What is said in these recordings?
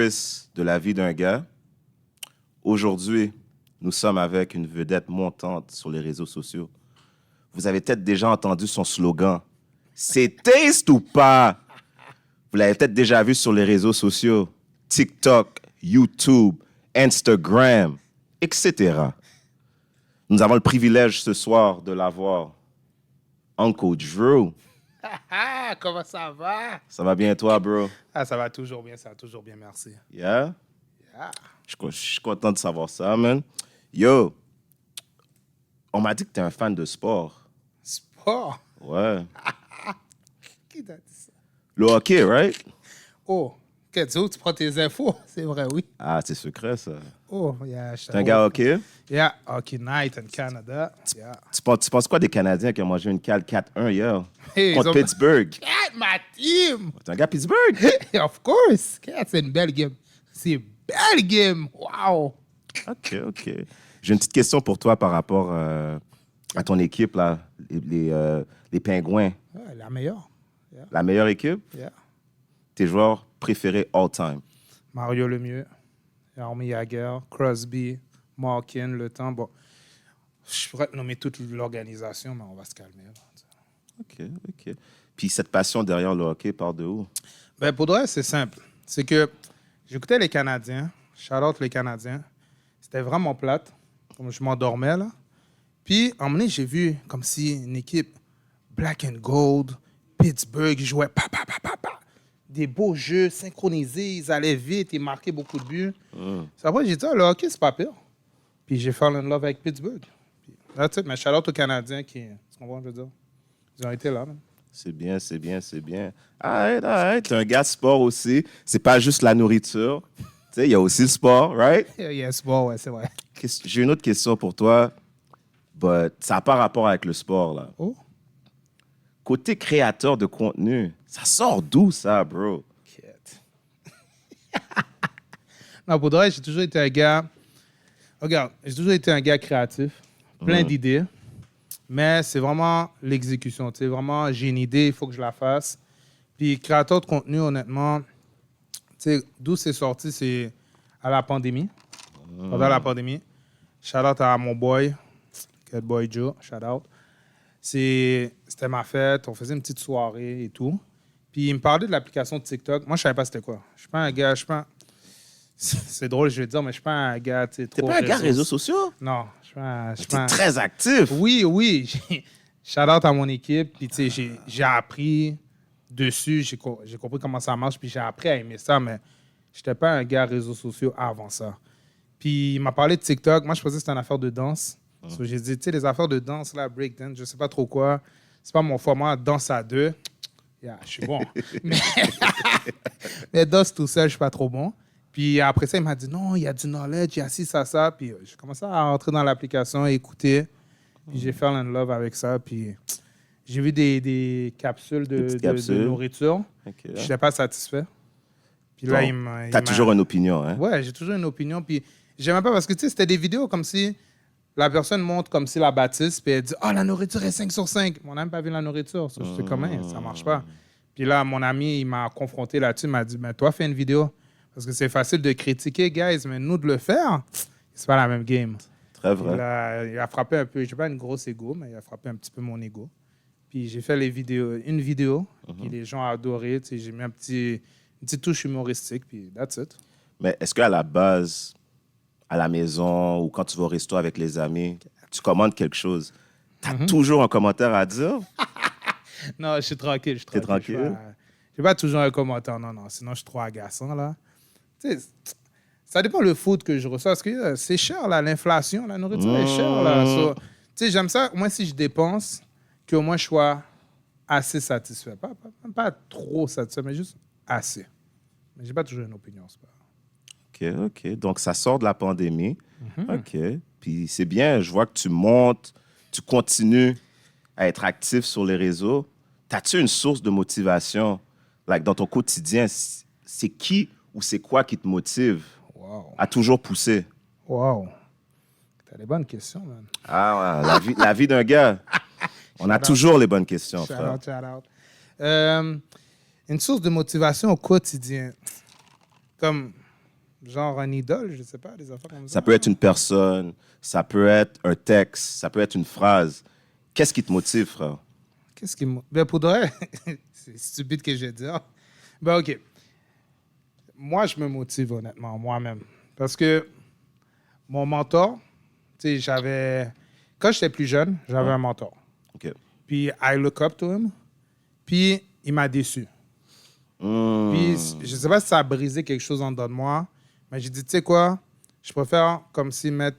Chris de La vie d'un gars. Aujourd'hui, nous sommes avec une vedette montante sur les réseaux sociaux. Vous avez peut-être déjà entendu son slogan. C'est taste ou pas? Vous l'avez peut-être déjà vu sur les réseaux sociaux. TikTok, YouTube, Instagram, etc. Nous avons le privilège ce soir de l'avoir. Uncle Drew. Comment ça va? Ça va bien toi, bro? Ça va toujours bien, merci. Yeah? Yeah. Je suis content de savoir ça, man. Yo, on m'a dit que t'es un fan de sport. Sport? Ouais. Qui t'a dit ça? Le hockey, right? Oh, qu'est-ce que tu prends tes infos? C'est vrai, oui. Ah, c'est secret, ça. Oh, yeah. T'es un gars hockey? Yeah, Hockey Night in Canada. Yeah. Tu penses quoi des Canadiens qui ont mangé une cale 4-1 hier? Hey, contre ils ont- Pittsburgh. Yeah, ma team! T'es un gars Pittsburgh? Of course! Yeah, c'est une belle game. C'est une belle game! Wow! OK. J'ai une petite question pour toi par rapport à ton équipe, là, les Pingouins. Ouais, la meilleure. Yeah. La meilleure équipe? Yeah. Tes joueurs préférés all-time? Mario Lemieux, Jaromir Jagr, Crosby, Malkin, Le Temps. Bon, je pourrais te nommer toute l'organisation, mais on va se calmer. Là. OK. Puis cette passion derrière le hockey part de où? Ben, pour de vrai, c'est simple. C'est que j'écoutais les Canadiens, shout-out les Canadiens. C'était vraiment plate, comme je m'endormais, là. Puis, à un moment donné, j'ai vu comme si une équipe black and gold, Pittsburgh, ils jouaient des beaux jeux synchronisés, ils allaient vite, ils marquaient beaucoup de buts. C'est après, j'ai dit, le hockey, c'est pas pire. Puis, j'ai fallen in love avec Pittsburgh. Puis, that's it. Mais shout-out aux Canadiens qui, tu comprends, je veux dire, ils ont été là, man. C'est bien. Alright. T'es un gars de sport aussi. C'est pas juste la nourriture. Tu sais, il y a aussi le sport, right? Yes, bon, ouais, c'est vrai. J'ai une autre question pour toi, but ça n'a pas rapport avec le sport, là. Oh. Côté créateur de contenu, ça sort d'où, ça, bro? Non, pour de vrai, j'ai toujours été un gars... Regarde, j'ai toujours été un gars créatif, plein d'idées, mais c'est vraiment l'exécution. Tu sais, vraiment, j'ai une idée, il faut que je la fasse. Puis créateur de contenu, honnêtement, tu sais, d'où c'est sorti, c'est à la pandémie. Pendant la pandémie. Shout-out à mon boy, Cat Boy Joe, shout-out. C'était ma fête, on faisait une petite soirée et tout. Puis il me parlait de l'application de TikTok. Moi, je savais pas c'était quoi. Je suis pas un gars, c'est drôle, je vais te dire, mais je suis pas un gars, tu sais, trop... T'es pas un gars réseaux sociaux? Non, je suis pas... T'es très actif. Oui. Shout-out à mon équipe. Puis, tu sais, j'ai appris dessus. J'ai compris comment ça marche. Puis, j'ai appris à aimer ça. Mais je n'étais pas un gars réseaux sociaux avant ça. Puis, il m'a parlé de TikTok. Moi, je pensais que c'était une affaire de danse. So, j'ai dit, tu sais, les affaires de danse, là, breakdance, je sais pas trop quoi. C'est pas mon format. Danse à deux. Yeah, je suis bon. mais danse tout seul, je suis pas trop bon. Puis après ça, il m'a dit, non, il y a du knowledge, il y a ci, ça. Puis j'ai commencé à rentrer dans l'application, à écouter. Puis j'ai fallen in love avec ça. Puis j'ai vu des capsules de nourriture. Okay. Je n'étais pas satisfait. Puis là, T'as toujours une opinion, hein? Ouais, j'ai toujours une opinion. Puis j'aimais pas parce que, tu sais, c'était des vidéos comme si la personne montre comme si la bâtisse, puis elle dit, la nourriture est 5 sur 5. On n'a même pas vu la nourriture. So, je sais comment, ça marche pas. Puis là, mon ami, il m'a confronté là-dessus. Il m'a dit, mais toi, fais une vidéo. Parce que c'est facile de critiquer, guys, mais nous, de le faire, c'est pas la même game. Très vrai. Il a frappé un peu, j'ai pas une grosse ego, mais il a frappé un petit peu mon ego. Puis j'ai fait une vidéo, puis les gens ont adoré. J'ai mis une petite touche humoristique, puis that's it. Mais est-ce qu'à la base, à la maison ou quand tu vas au resto avec les amis, tu commandes quelque chose, t'as toujours un commentaire à dire? Non, je suis tranquille. T'es tranquille? J'ai pas toujours un commentaire, non. Sinon, je suis trop agaçant, là. Tu sais, ça dépend le food que je reçois. Parce que c'est cher, là, l'inflation, la nourriture est chère, là. So, tu sais, j'aime ça, au moins, si je dépense, qu'au moins, je sois assez satisfait. Pas trop satisfait, mais juste assez. Mais j'ai pas toujours une opinion, c'est pas... OK. Donc, ça sort de la pandémie. OK. Puis c'est bien, je vois que tu montes, tu continues à être actif sur les réseaux. T'as-tu une source de motivation, dans ton quotidien? C'est qui ou c'est quoi qui te motive à toujours pousser? Wow. T'as des bonnes questions, man. Ah, ouais, la vie d'un gars. On a toujours les bonnes questions, frère. Shout out. Une source de motivation au quotidien. Comme genre un idole, je sais pas, des affaires comme ça. Ça peut être une personne, ça peut être un texte, ça peut être une phrase. Qu'est-ce qui te motive, frère? Qu'est-ce qui me... Ben, pour de vrai, c'est stupide que je vais dire. Ben, OK. Moi, je me motive honnêtement, moi-même. Parce que mon mentor, tu sais, j'avais... Quand j'étais plus jeune, j'avais un mentor. OK. Puis, I look up to him. Puis, il m'a déçu. Puis, je sais pas si ça a brisé quelque chose en dedans de moi, mais j'ai dit, tu sais quoi, je préfère comme si mettre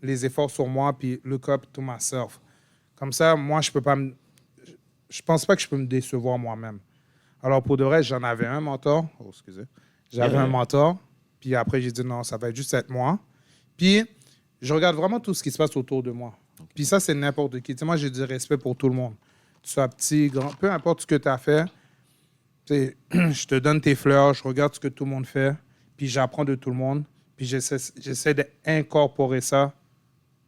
les efforts sur moi puis look up to myself. Comme ça, moi, je peux pas me... Je pense pas que je peux me décevoir moi-même. Alors, pour de vrai, j'en avais un mentor. Oh, excusez. J'avais un mentor. Puis après, j'ai dit non, ça va juste être moi. Puis, je regarde vraiment tout ce qui se passe autour de moi. Puis ça, c'est n'importe qui. Tu sais, moi, j'ai du respect pour tout le monde. Tu sois petit, grand, peu importe ce que tu as fait. Tu sais, je te donne tes fleurs, je regarde ce que tout le monde fait, puis j'apprends de tout le monde. Puis j'essaie d'incorporer ça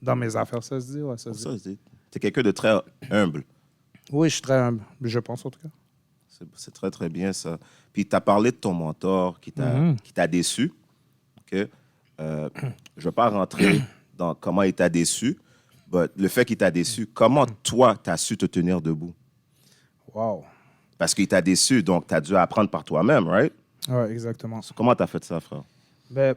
dans mes affaires. Ça se dit? Ouais, ça se dit. Tu es quelqu'un de très humble. Oui, je suis très humble, je pense en tout cas. C'est très, très bien, ça. Puis, tu as parlé de ton mentor qui t'a déçu. OK? Je ne vais pas rentrer dans comment il t'a déçu, mais le fait qu'il t'a déçu, comment toi, tu as su te tenir debout? Wow. Parce qu'il t'a déçu, donc tu as dû apprendre par toi-même, right? Oui, exactement. Comment tu as fait ça, frère? Ben,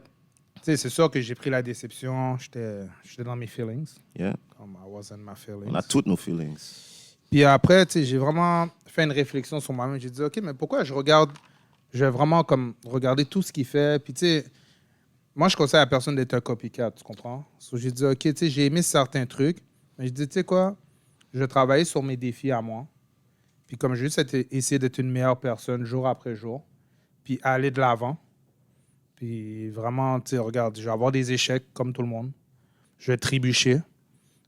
tu sais, c'est sûr que j'ai pris la déception. J'étais dans mes feelings. Yeah. Comme I was in my feelings. On a toutes nos feelings. Puis après, tu sais, j'ai vraiment fait une réflexion sur moi-même. J'ai dit, OK, mais pourquoi je vais vraiment comme regarder tout ce qu'il fait. Puis tu sais, moi, je conseille à personne d'être un copycat, tu comprends? So, j'ai dit, OK, tu sais, j'ai aimé certains trucs. Mais j'ai dit, tu sais quoi? Je vais travailler sur mes défis à moi. Puis comme je veux juste essayer d'être une meilleure personne jour après jour. Puis aller de l'avant. Puis vraiment, tu sais, regarde, je vais avoir des échecs comme tout le monde. Je vais trébucher.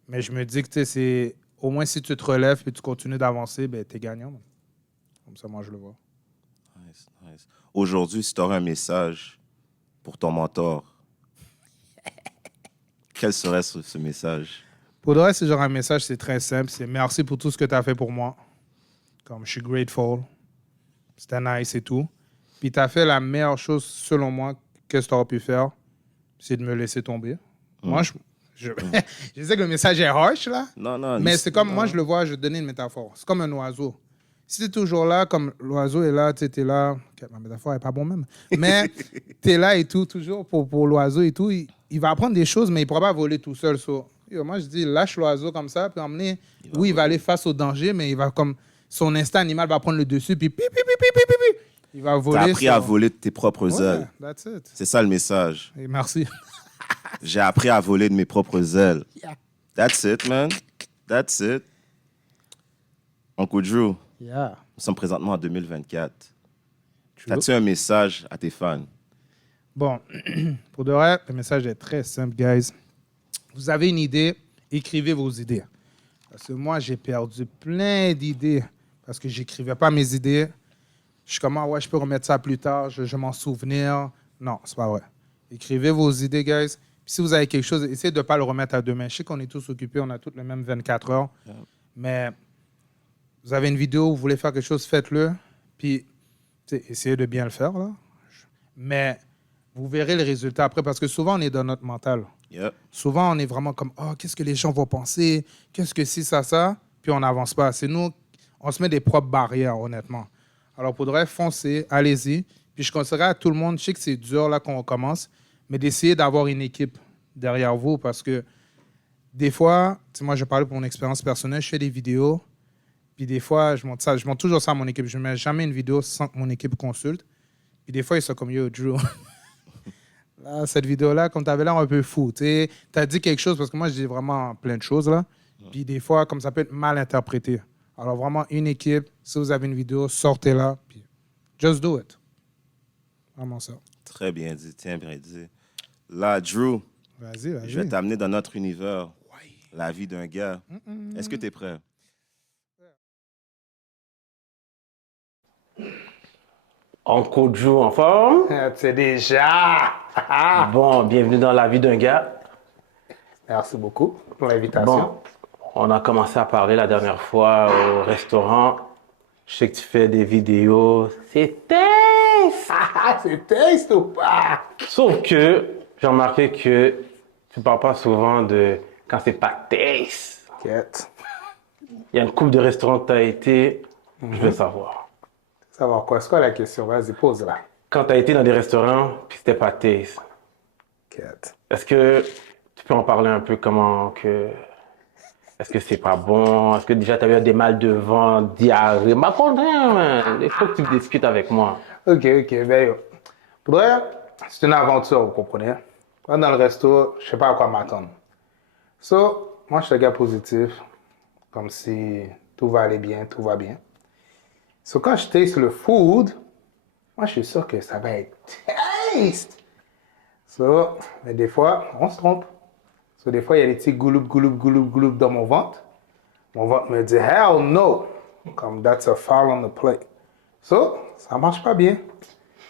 Mais je me dis que, tu sais, c'est... Au moins, si tu te relèves et tu continues d'avancer, ben, t'es gagnant. Man. Comme ça, moi, je le vois. Nice, nice. Aujourd'hui, si tu aurais un message pour ton mentor, quel serait ce message? Pour le reste, c'est genre un message, c'est très simple. C'est merci pour tout ce que tu as fait pour moi. Comme je suis grateful. C'était nice et tout. Puis tu as fait la meilleure chose, selon moi, que tu aurais pu faire, c'est de me laisser tomber. Moi, je sais que le message est harsh, là. Non. Mais c'est comme, moi, je le vois, je vais te donner une métaphore. C'est comme un oiseau. Si tu es toujours là, comme l'oiseau est là, tu es là. Okay, ma métaphore n'est pas bonne même. Mais tu es là et tout, toujours pour l'oiseau et tout. Il va apprendre des choses, mais il ne pourra pas voler tout seul. So, moi, je dis, lâche l'oiseau comme ça, puis emmener. Oui, il va aller face au danger, mais il va comme. Son instinct animal va prendre le dessus, puis il va voler. Tu as appris à voler de tes propres ailes. That's it. C'est ça le message. Et merci. J'ai appris à voler de mes propres ailes. Yeah. That's it, man. That's it. Uncle Drew, Yeah. nous sommes présentement en 2024. As-tu un message à tes fans? Bon, pour de vrai, le message est très simple, guys. Vous avez une idée, écrivez vos idées. Parce que moi, j'ai perdu plein d'idées parce que j'écrivais pas mes idées. Je suis comme, ah ouais, je peux remettre ça plus tard, je vais m'en souvenir. Non, c'est pas vrai. Écrivez vos idées, guys. Puis si vous avez quelque chose, essayez de ne pas le remettre à demain. Je sais qu'on est tous occupés, on a tous le même 24 heures. Yeah. Mais vous avez une vidéo, vous voulez faire quelque chose, faites-le. Puis essayez de bien le faire, là. Mais vous verrez le résultat après parce que souvent, on est dans notre mental. Yep. Souvent, on est vraiment comme, oh, qu'est-ce que les gens vont penser? Qu'est-ce que c'est ça? Puis on n'avance pas. C'est nous, on se met des propres barrières, honnêtement. Alors, pour de vrai, foncez, allez-y. Puis je conseillerais à tout le monde, je sais que c'est dur là qu'on commence, mais d'essayer d'avoir une équipe derrière vous parce que des fois, moi, je parle pour mon expérience personnelle, je fais des vidéos, puis des fois, je montre toujours ça à mon équipe. Je ne mets jamais une vidéo sans que mon équipe consulte. Puis des fois, ils sont comme, yo, Drew. Là, cette vidéo-là, comme tu avais l'air un peu fou, tu as dit quelque chose, parce que moi, je dis vraiment plein de choses, là. Puis des fois, comme ça peut être mal interprété. Alors vraiment, une équipe, si vous avez une vidéo, sortez-la, puis just do it. Vraiment ça. Très bien dit, tiens, bien dit. Là, Drew, vas-y. Je vais t'amener dans notre univers, la vie d'un gars. Est-ce que tu es prêt? Uncle Drew en forme? C'est déjà. Bon, bienvenue dans la vie d'un gars. Merci beaucoup pour l'invitation. Bon, on a commencé à parler la dernière fois au restaurant. Je sais que tu fais des vidéos. C'était C'est taste ou pas? Sauf que j'ai remarqué que tu parles pas souvent de quand c'est pas taste. Quête. Il y a une couple de restaurants que tu as été, je veux savoir. Savoir quoi? C'est quoi la question? Vas-y, pose là. Quand tu as été dans des restaurants puis c'était pas taste, Quête. est-ce que tu peux en parler un peu comment que... Est-ce que c'est pas bon? Est-ce que déjà tu as eu des mal de ventre, diarrhée? Ma content, il faut que tu discutes avec moi. Ok, ben yo. Pour vrai, c'est une aventure, vous comprenez? Moi, dans le resto, je sais pas à quoi m'attendre. So, moi, je suis un gars positif, comme si tout va aller bien, tout va bien. So, quand je taste le food, moi, je suis sûr que ça va être taste. So, mais des fois, on se trompe. So, des fois, il y a des petits gouloup dans mon ventre. Mon ventre me dit, hell no! Comme, that's a foul on the plate. So, ça marche pas bien.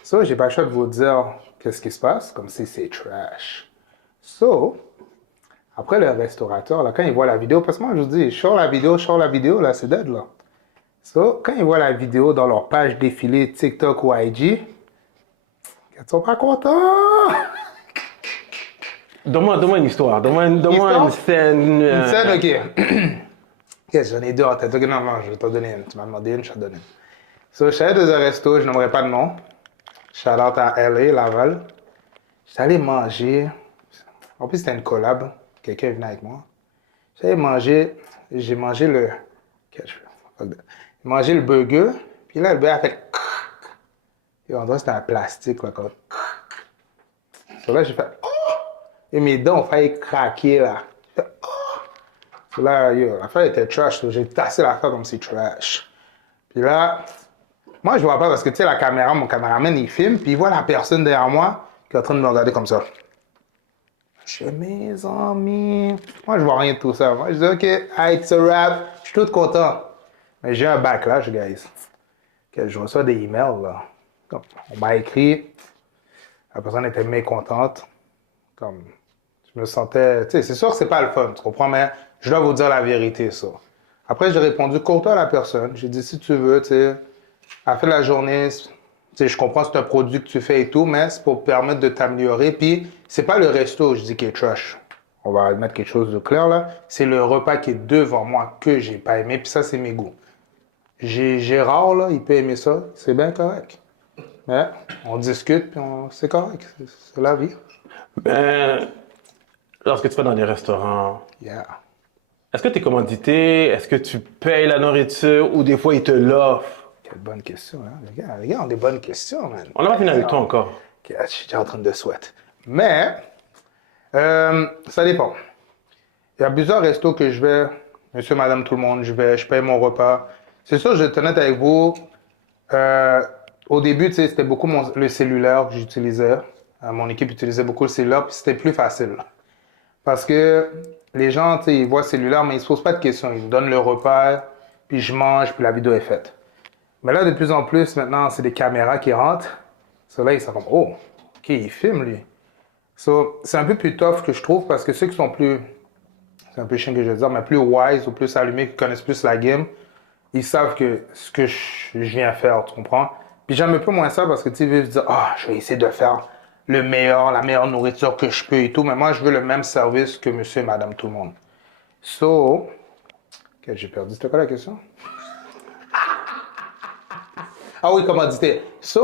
So, j'ai pas le choix de vous dire qu'est-ce qui se passe, comme si c'est trash. So, après le restaurateur, là, quand il voit la vidéo, parce que moi, je vous dis, je sors la vidéo, là, c'est dead, là. So, quand ils voient la vidéo dans leur page défilée TikTok ou IG, ils sont pas contents. Donne-moi une histoire. Donne-moi une scène. Une scène, ok. Yes, j'en ai deux en tête. Ok, non, je vais t'en donner une. Tu m'as demandé une, je t'en donne une. So, je suis allé dans un resto, je n'aimerais pas de nom. Shout out à LA, Laval. J'étais allé manger. En plus, c'était une collab. Quelqu'un est venu avec moi. J'ai mangé le. Qu'est-ce que je fais? J'ai mangé le burger. Puis là, le burger a fait. Et on dirait que c'était un plastique, là, comme. So là, j'ai fait. Oh! Et mes dents ont failli craquer, là. J'ai fait, oh! So là, yo, l'affaire était trash. So j'ai tassé l'affaire comme si trash. Puis là, moi, je vois pas parce que, tu sais, la caméra, mon caméraman, il filme. Puis il voit la personne derrière moi qui est en train de me regarder comme ça. Je fais, mes amis. Moi, je vois rien de tout ça. Moi, je dis, OK, it's a wrap. Je suis tout content. Mais j'ai un backlash, guys. Que je reçois des emails, là. Comme, on m'a écrit. La personne était mécontente. Comme, je me sentais. Tu sais, c'est sûr que c'est pas le fun, tu comprends, mais je dois vous dire la vérité, ça. Après, j'ai répondu courtois à la personne. J'ai dit, si tu veux, tu sais, à la fin de la journée, tu sais, je comprends que c'est un produit que tu fais et tout, mais c'est pour permettre de t'améliorer. Puis, c'est pas le resto, je dis, qui est trash. On va mettre quelque chose de clair, là. C'est le repas qui est devant moi que j'ai pas aimé, puis ça, c'est mes goûts. Gérard, là, il peut aimer ça, c'est bien correct. Mais on discute, puis c'est correct. C'est la vie. Ben, lorsque tu vas dans les restaurants, Yeah. est-ce que tu es commandité? Est-ce que tu payes la nourriture ou des fois ils te l'offrent? Quelle bonne question, hein? Les gars ont des bonnes questions, man. On n'a pas fini avec toi encore. Ok, je suis déjà en train de souhaiter. Mais, ça dépend. Il y a plusieurs restos que je vais, monsieur, madame, tout le monde, je paye mon repas. C'est sûr, je vais être honnête avec vous. Au début, tu sais, c'était beaucoup le cellulaire que j'utilisais. Mon équipe utilisait beaucoup le cellulaire, puis c'était plus facile. Parce que les gens, tu sais, ils voient le cellulaire, mais ils ne se posent pas de questions. Ils me donnent le repas, puis je mange, puis la vidéo est faite. Mais là, de plus en plus, maintenant, c'est des caméras qui rentrent. Là, ils sont comme, oh, OK, il filme, lui. C'est un peu plus tough que je trouve, parce que ceux qui sont plus, c'est un peu chiant que je vais dire, mais plus wise ou plus allumés, qui connaissent plus la game, ils savent que ce que je viens faire, tu comprends? Puis j'aime un peu moins ça, parce que tu sais, ils veulent dire, ah, je vais essayer de faire la meilleure nourriture que je peux et tout, mais moi, je veux le même service que monsieur et madame tout le monde. OK, j'ai perdu. C'était quoi la question? Ah oui, commodité. C'est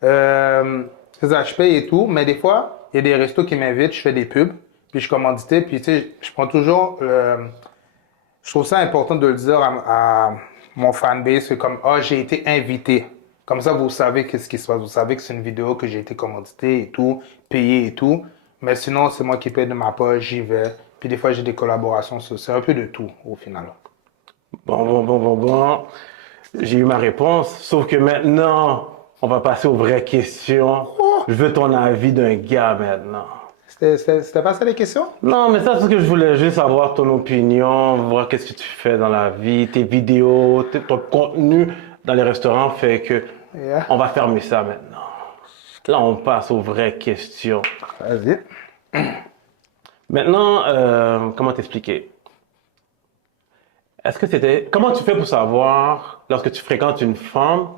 ça, je paye et tout, mais des fois, il y a des restos qui m'invitent, je fais des pubs, puis je commandité, puis tu sais, je prends toujours. Je trouve ça important de le dire à mon fanbase, c'est comme, ah, j'ai été invité. Comme ça, vous savez qu'est-ce qui se passe. Vous savez que c'est une vidéo que j'ai été commandité et tout, payé et tout. Mais sinon, c'est moi qui paye de ma poche, j'y vais. Puis des fois, j'ai des collaborations, c'est un peu de tout au final. Bon. J'ai eu ma réponse, sauf que maintenant, on va passer aux vraies questions. Je veux ton avis d'un gars maintenant. C'était pas ça les questions? Non, mais ça, c'est ce que je voulais juste savoir ton opinion, voir qu'est-ce que tu fais dans la vie, tes vidéos, ton contenu dans les restaurants fait que Yeah. on va fermer ça maintenant. Là, on passe aux vraies questions. Vas-y. Maintenant, comment t'expliquer? Comment tu fais pour savoir lorsque tu fréquentes une femme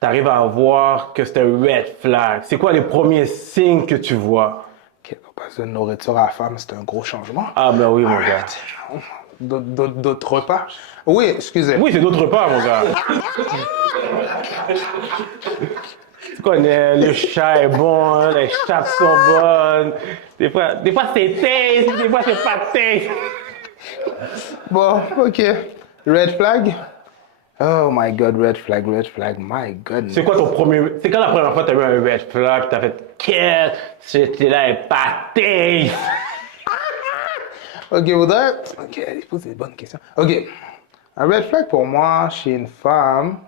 t'arrives à voir que c'est un red flag? C'est quoi les premiers signes que tu vois? Ok, donc passer de nourriture à la femme, c'est un gros changement. Ah ben oui, mon gars. Alright. D'autres repas? Oui, excusez. Oui, c'est d'autres repas, mon gars. Tu connais, le chat est bon, hein, les chattes sont bonnes. Des fois c'est taste, des fois c'est pas taste. Bon, ok. Red flag? Oh my god, red flag, my goodness. C'est quand la première fois que t'as vu un red flag, t'as fait qu'est-ce c'était là est pas taste. Ok, ok, il pose des bonnes questions. Ok, un red flag pour moi chez une femme.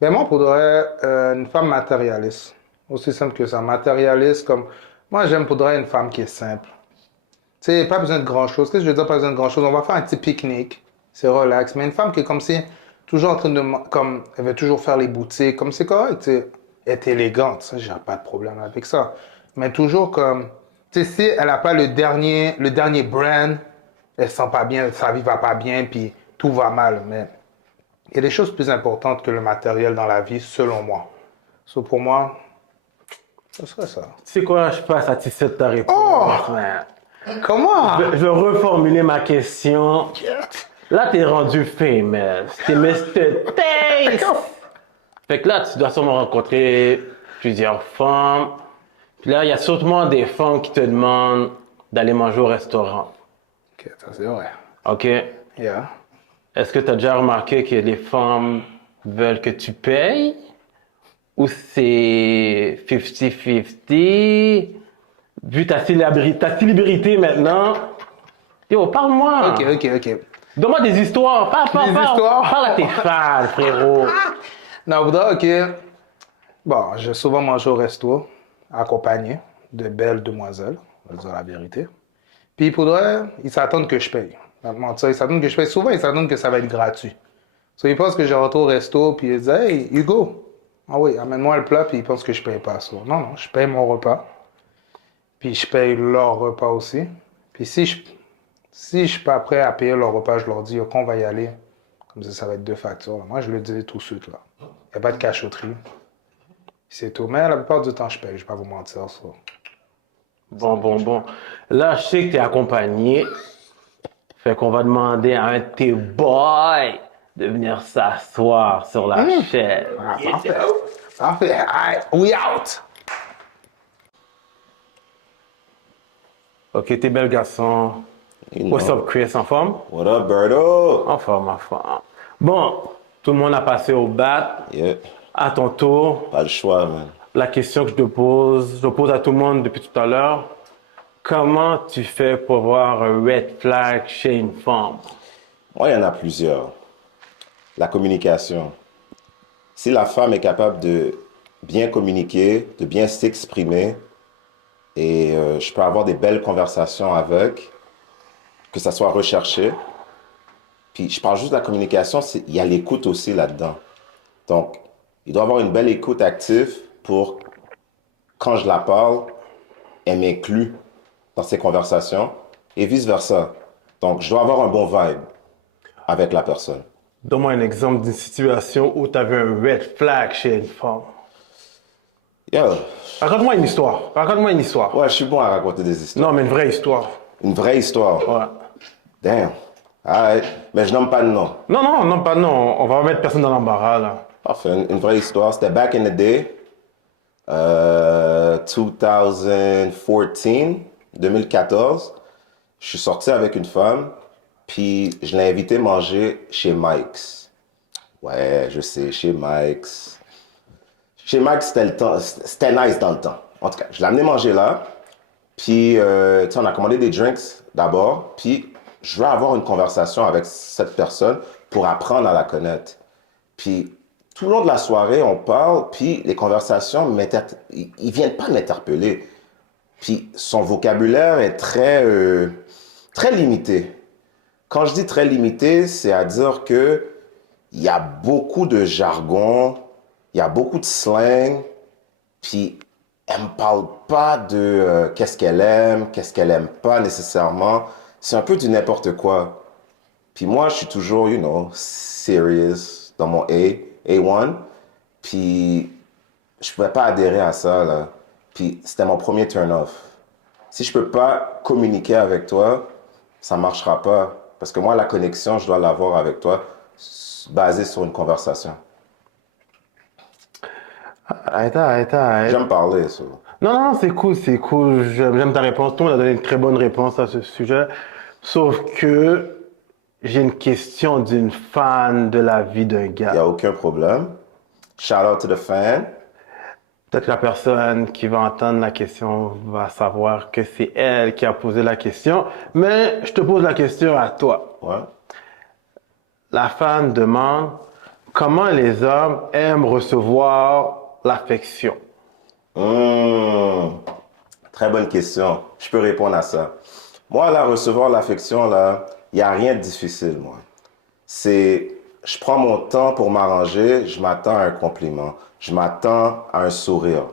Ben moi, faudrait une femme matérialiste. Aussi simple que ça. Matérialiste, comme. Moi, j'aime faudrait une femme qui est simple. Tu sais, pas besoin de grand-chose. Qu'est-ce que je veux dire, pas besoin de grand-chose? On va faire un petit pique-nique. C'est relax. Mais une femme qui est comme si, toujours en train de. Comme, elle veut toujours faire les boutiques. Comme c'est correct, tu sais. Elle est élégante. Ça, j'ai pas de problème avec ça. Mais toujours comme. Tu sais, si elle n'a pas le dernier brand, elle se sent pas bien, sa vie va pas bien, puis tout va mal. Mais il y a des choses plus importantes que le matériel dans la vie, selon moi. So, pour moi, ce serait ça. Tu sais quoi, je suis pas satisfait de ta réponse, man. Comment? Je vais reformuler ma question. Là, t'es rendu famous. T'es Mr. Taste. Fait que là, tu dois sûrement rencontrer plusieurs femmes. Puis là, il y a sûrement des femmes qui te demandent d'aller manger au restaurant. Ok, ça c'est vrai. OK? Yeah. Est-ce que tu as déjà remarqué que les femmes veulent que tu payes? Ou c'est 50-50? Vu ta célébrité maintenant. Yo, parle-moi. Ok. Donne-moi des histoires. Histoires? Parle à tes fans, frérot. Non, Bouddha, ok. Bon, j'ai souvent mangé au resto, accompagné de belles demoiselles, on va dire la vérité. Puis pour vrai, ils s'attendent que je paye. Pas te mentir, ils s'attendent que je paye. Souvent, ils s'attendent que ça va être gratuit. So, ils pensent que je rentre au resto, puis ils disent Hey, Hugo, ah oui, amène-moi le plat, puis ils pensent que je paye pas ça. Non, je paye mon repas. Puis je paye leur repas aussi. Puis si je suis pas prêt à payer leur repas, je leur dis qu'on va y aller. Comme ça va être 2 factures. Là. Moi, je le dis tout de suite. Il n'y a pas de cachotterie. C'est tout. Mais la plupart du temps, je paye. Je ne vais pas vous mentir. Ça. Bon. Là, je sais que tu es accompagné. Fait qu'on va demander à un de tes boys de venir s'asseoir sur la chaise. Ah, parfait. Alright, we out. OK, t'es bel garçon. You What's know. up, Chris? En forme? What up, Berto? En forme. Bon, tout le monde a passé au bat. Yeah, À ton tour, pas le choix, man. la question que je pose à tout le monde depuis tout à l'heure. Comment tu fais pour voir un red flag chez une femme? Moi, il y en a plusieurs. La communication. Si la femme est capable de bien communiquer, de bien s'exprimer, et je peux avoir des belles conversations avec, que ça soit recherché. Puis je parle juste de la communication, il y a l'écoute aussi là-dedans. Donc, il doit avoir une belle écoute active pour, quand je la parle, elle m'inclut dans ces conversations et vice-versa. Donc, je dois avoir un bon vibe avec la personne. Donne-moi un exemple d'une situation où tu avais un red flag chez une femme. Yo, Raconte-moi une histoire. ouais, je suis bon à raconter des histoires. Non, mais une vraie histoire. Une vraie histoire. Ouais. Damn. Alright. Mais je nomme pas de nom. Non, pas non. On va mettre personne dans l'embarras, là. Parfait. Une vraie histoire. C'était back in the day. 2014. Je suis sorti avec une femme. Puis je l'ai invité manger chez Mike's. Ouais, je sais, chez Mike's. Chez Mike's, c'était nice dans le temps. En tout cas, je l'ai amené manger là. Puis, tu sais, on a commandé des drinks d'abord. Puis, je veux avoir une conversation avec cette personne pour apprendre à la connaître. Puis, tout le long de la soirée, on parle. Puis, les conversations, ils viennent pas m'interpeller. Puis, son vocabulaire est très limité. Quand je dis très limité, c'est à dire que il y a beaucoup de jargon, il y a beaucoup de slang, puis elle me parle pas de qu'est-ce qu'elle aime pas nécessairement. C'est un peu du n'importe quoi. Puis moi, je suis toujours, serious, dans mon A1. Puis, je pouvais pas adhérer à ça, là. Puis, c'était mon premier turn-off. Si je peux pas communiquer avec toi, ça marchera pas. Parce que moi, la connexion, je dois l'avoir avec toi, basée sur une conversation. Arrête. J'aime parler, ça. Non, c'est cool, c'est cool. J'aime ta réponse. Tout le monde a donné une très bonne réponse à ce sujet. Sauf que j'ai une question d'une fan de la vie d'un Il n'y gars. a aucun problème. Shout out to the fan. Peut-être que la personne qui va entendre la question va savoir que c'est elle qui a posé la question. Mais je te pose la question à toi. Ouais. La femme demande comment les hommes aiment recevoir l'affection. Très bonne question. Je peux répondre à ça. Moi, là, recevoir l'affection, là, il n'y a rien de difficile, moi. Je prends mon temps pour m'arranger, je m'attends à un compliment, je m'attends à un sourire.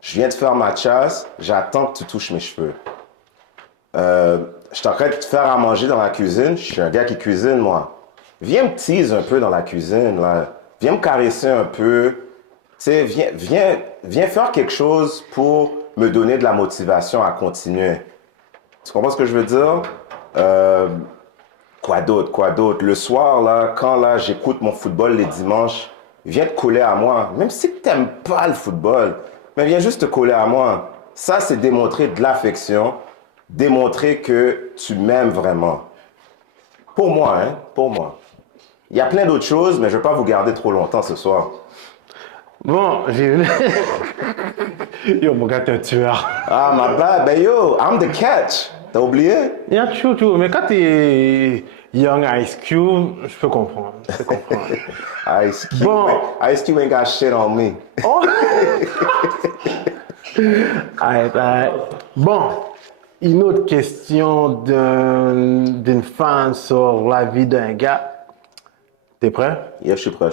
Je viens de faire ma chasse, j'attends que tu touches mes cheveux. Je suis en train de te faire à manger dans la cuisine, je suis un gars qui cuisine, moi. Viens me tease un peu dans la cuisine, là. Viens me caresser un peu. Tu sais, viens faire quelque chose pour me donner de la motivation à continuer. Tu comprends ce que je veux dire? Quoi d'autre? Le soir, là, quand là, j'écoute mon football les dimanches, viens te coller à moi. Même si tu n'aimes pas le football, mais viens juste te coller à moi. Ça, c'est démontrer de l'affection, démontrer que tu m'aimes vraiment. Pour moi, hein, pour moi. Il y a plein d'autres choses, mais je ne vais pas vous garder trop longtemps ce soir. Bon, j'ai... Yo, mon gars, t'es un tueur. Ah, my bad. Ben yo, I'm the catch. T'as oublié? Yeah, true. Mais quand t'es Young Ice Cube, je peux comprendre. Ice Cube. Bon. Ice Cube ain't got shit on me. Oh! Arrête. Bon, une autre question d'une fan sur la vie d'un gars. T'es prêt? Yeah, je suis prêt.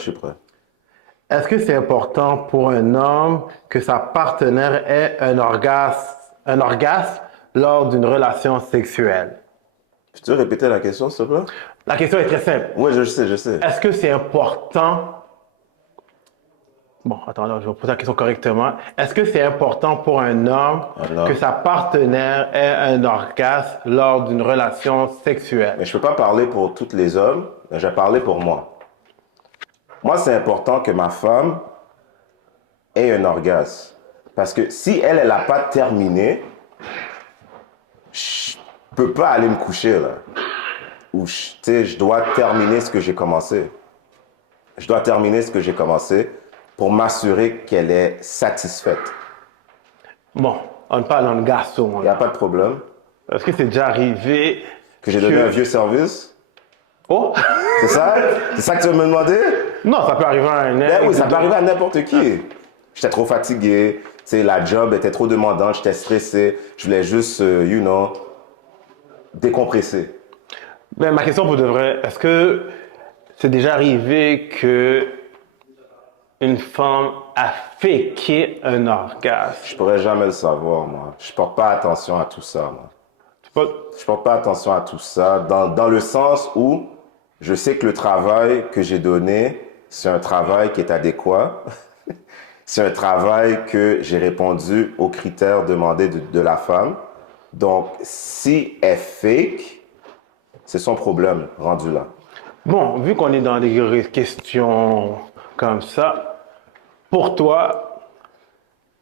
Est-ce que c'est important pour un homme que sa partenaire ait un orgasme lors d'une relation sexuelle? Tu veux répéter la question, s'il te plaît? La question est très simple. Oui, je sais. Est-ce que c'est important... Bon, attends, là, je vais poser la question correctement. Est-ce que c'est important pour un homme que sa partenaire ait un orgasme lors d'une relation sexuelle? Mais je ne peux pas parler pour tous les hommes, mais je vais parler pour moi. Moi, c'est important que ma femme ait un orgasme. Parce que si elle n'a pas terminé, je ne peux pas aller me coucher, là. Ou, tu sais, je dois terminer ce que j'ai commencé. Pour m'assurer qu'elle est satisfaite. Bon, on parle de garçon. Il n'y a pas de problème. Est-ce que c'est déjà arrivé Que j'ai donné un vieux service? Oh! C'est ça? C'est ça que tu veux me demander? Non, ça peut arriver à un Ben oui, ça peut arriver à n'importe qui. J'étais trop fatigué, tu sais, la job était trop demandante, j'étais stressé, je voulais juste, décompresser. Ben, ma question pour de vrai, est-ce que c'est déjà arrivé que une femme a faké un orgasme? Je pourrais jamais le savoir, moi. Je porte pas attention à tout ça, moi. Je porte pas attention à tout ça, dans le sens où je sais que le travail que j'ai donné, c'est un travail qui est adéquat. C'est un travail que j'ai répondu aux critères demandés de la femme. Donc, si elle fake, c'est son problème rendu là. Bon, vu qu'on est dans des questions comme ça, pour toi,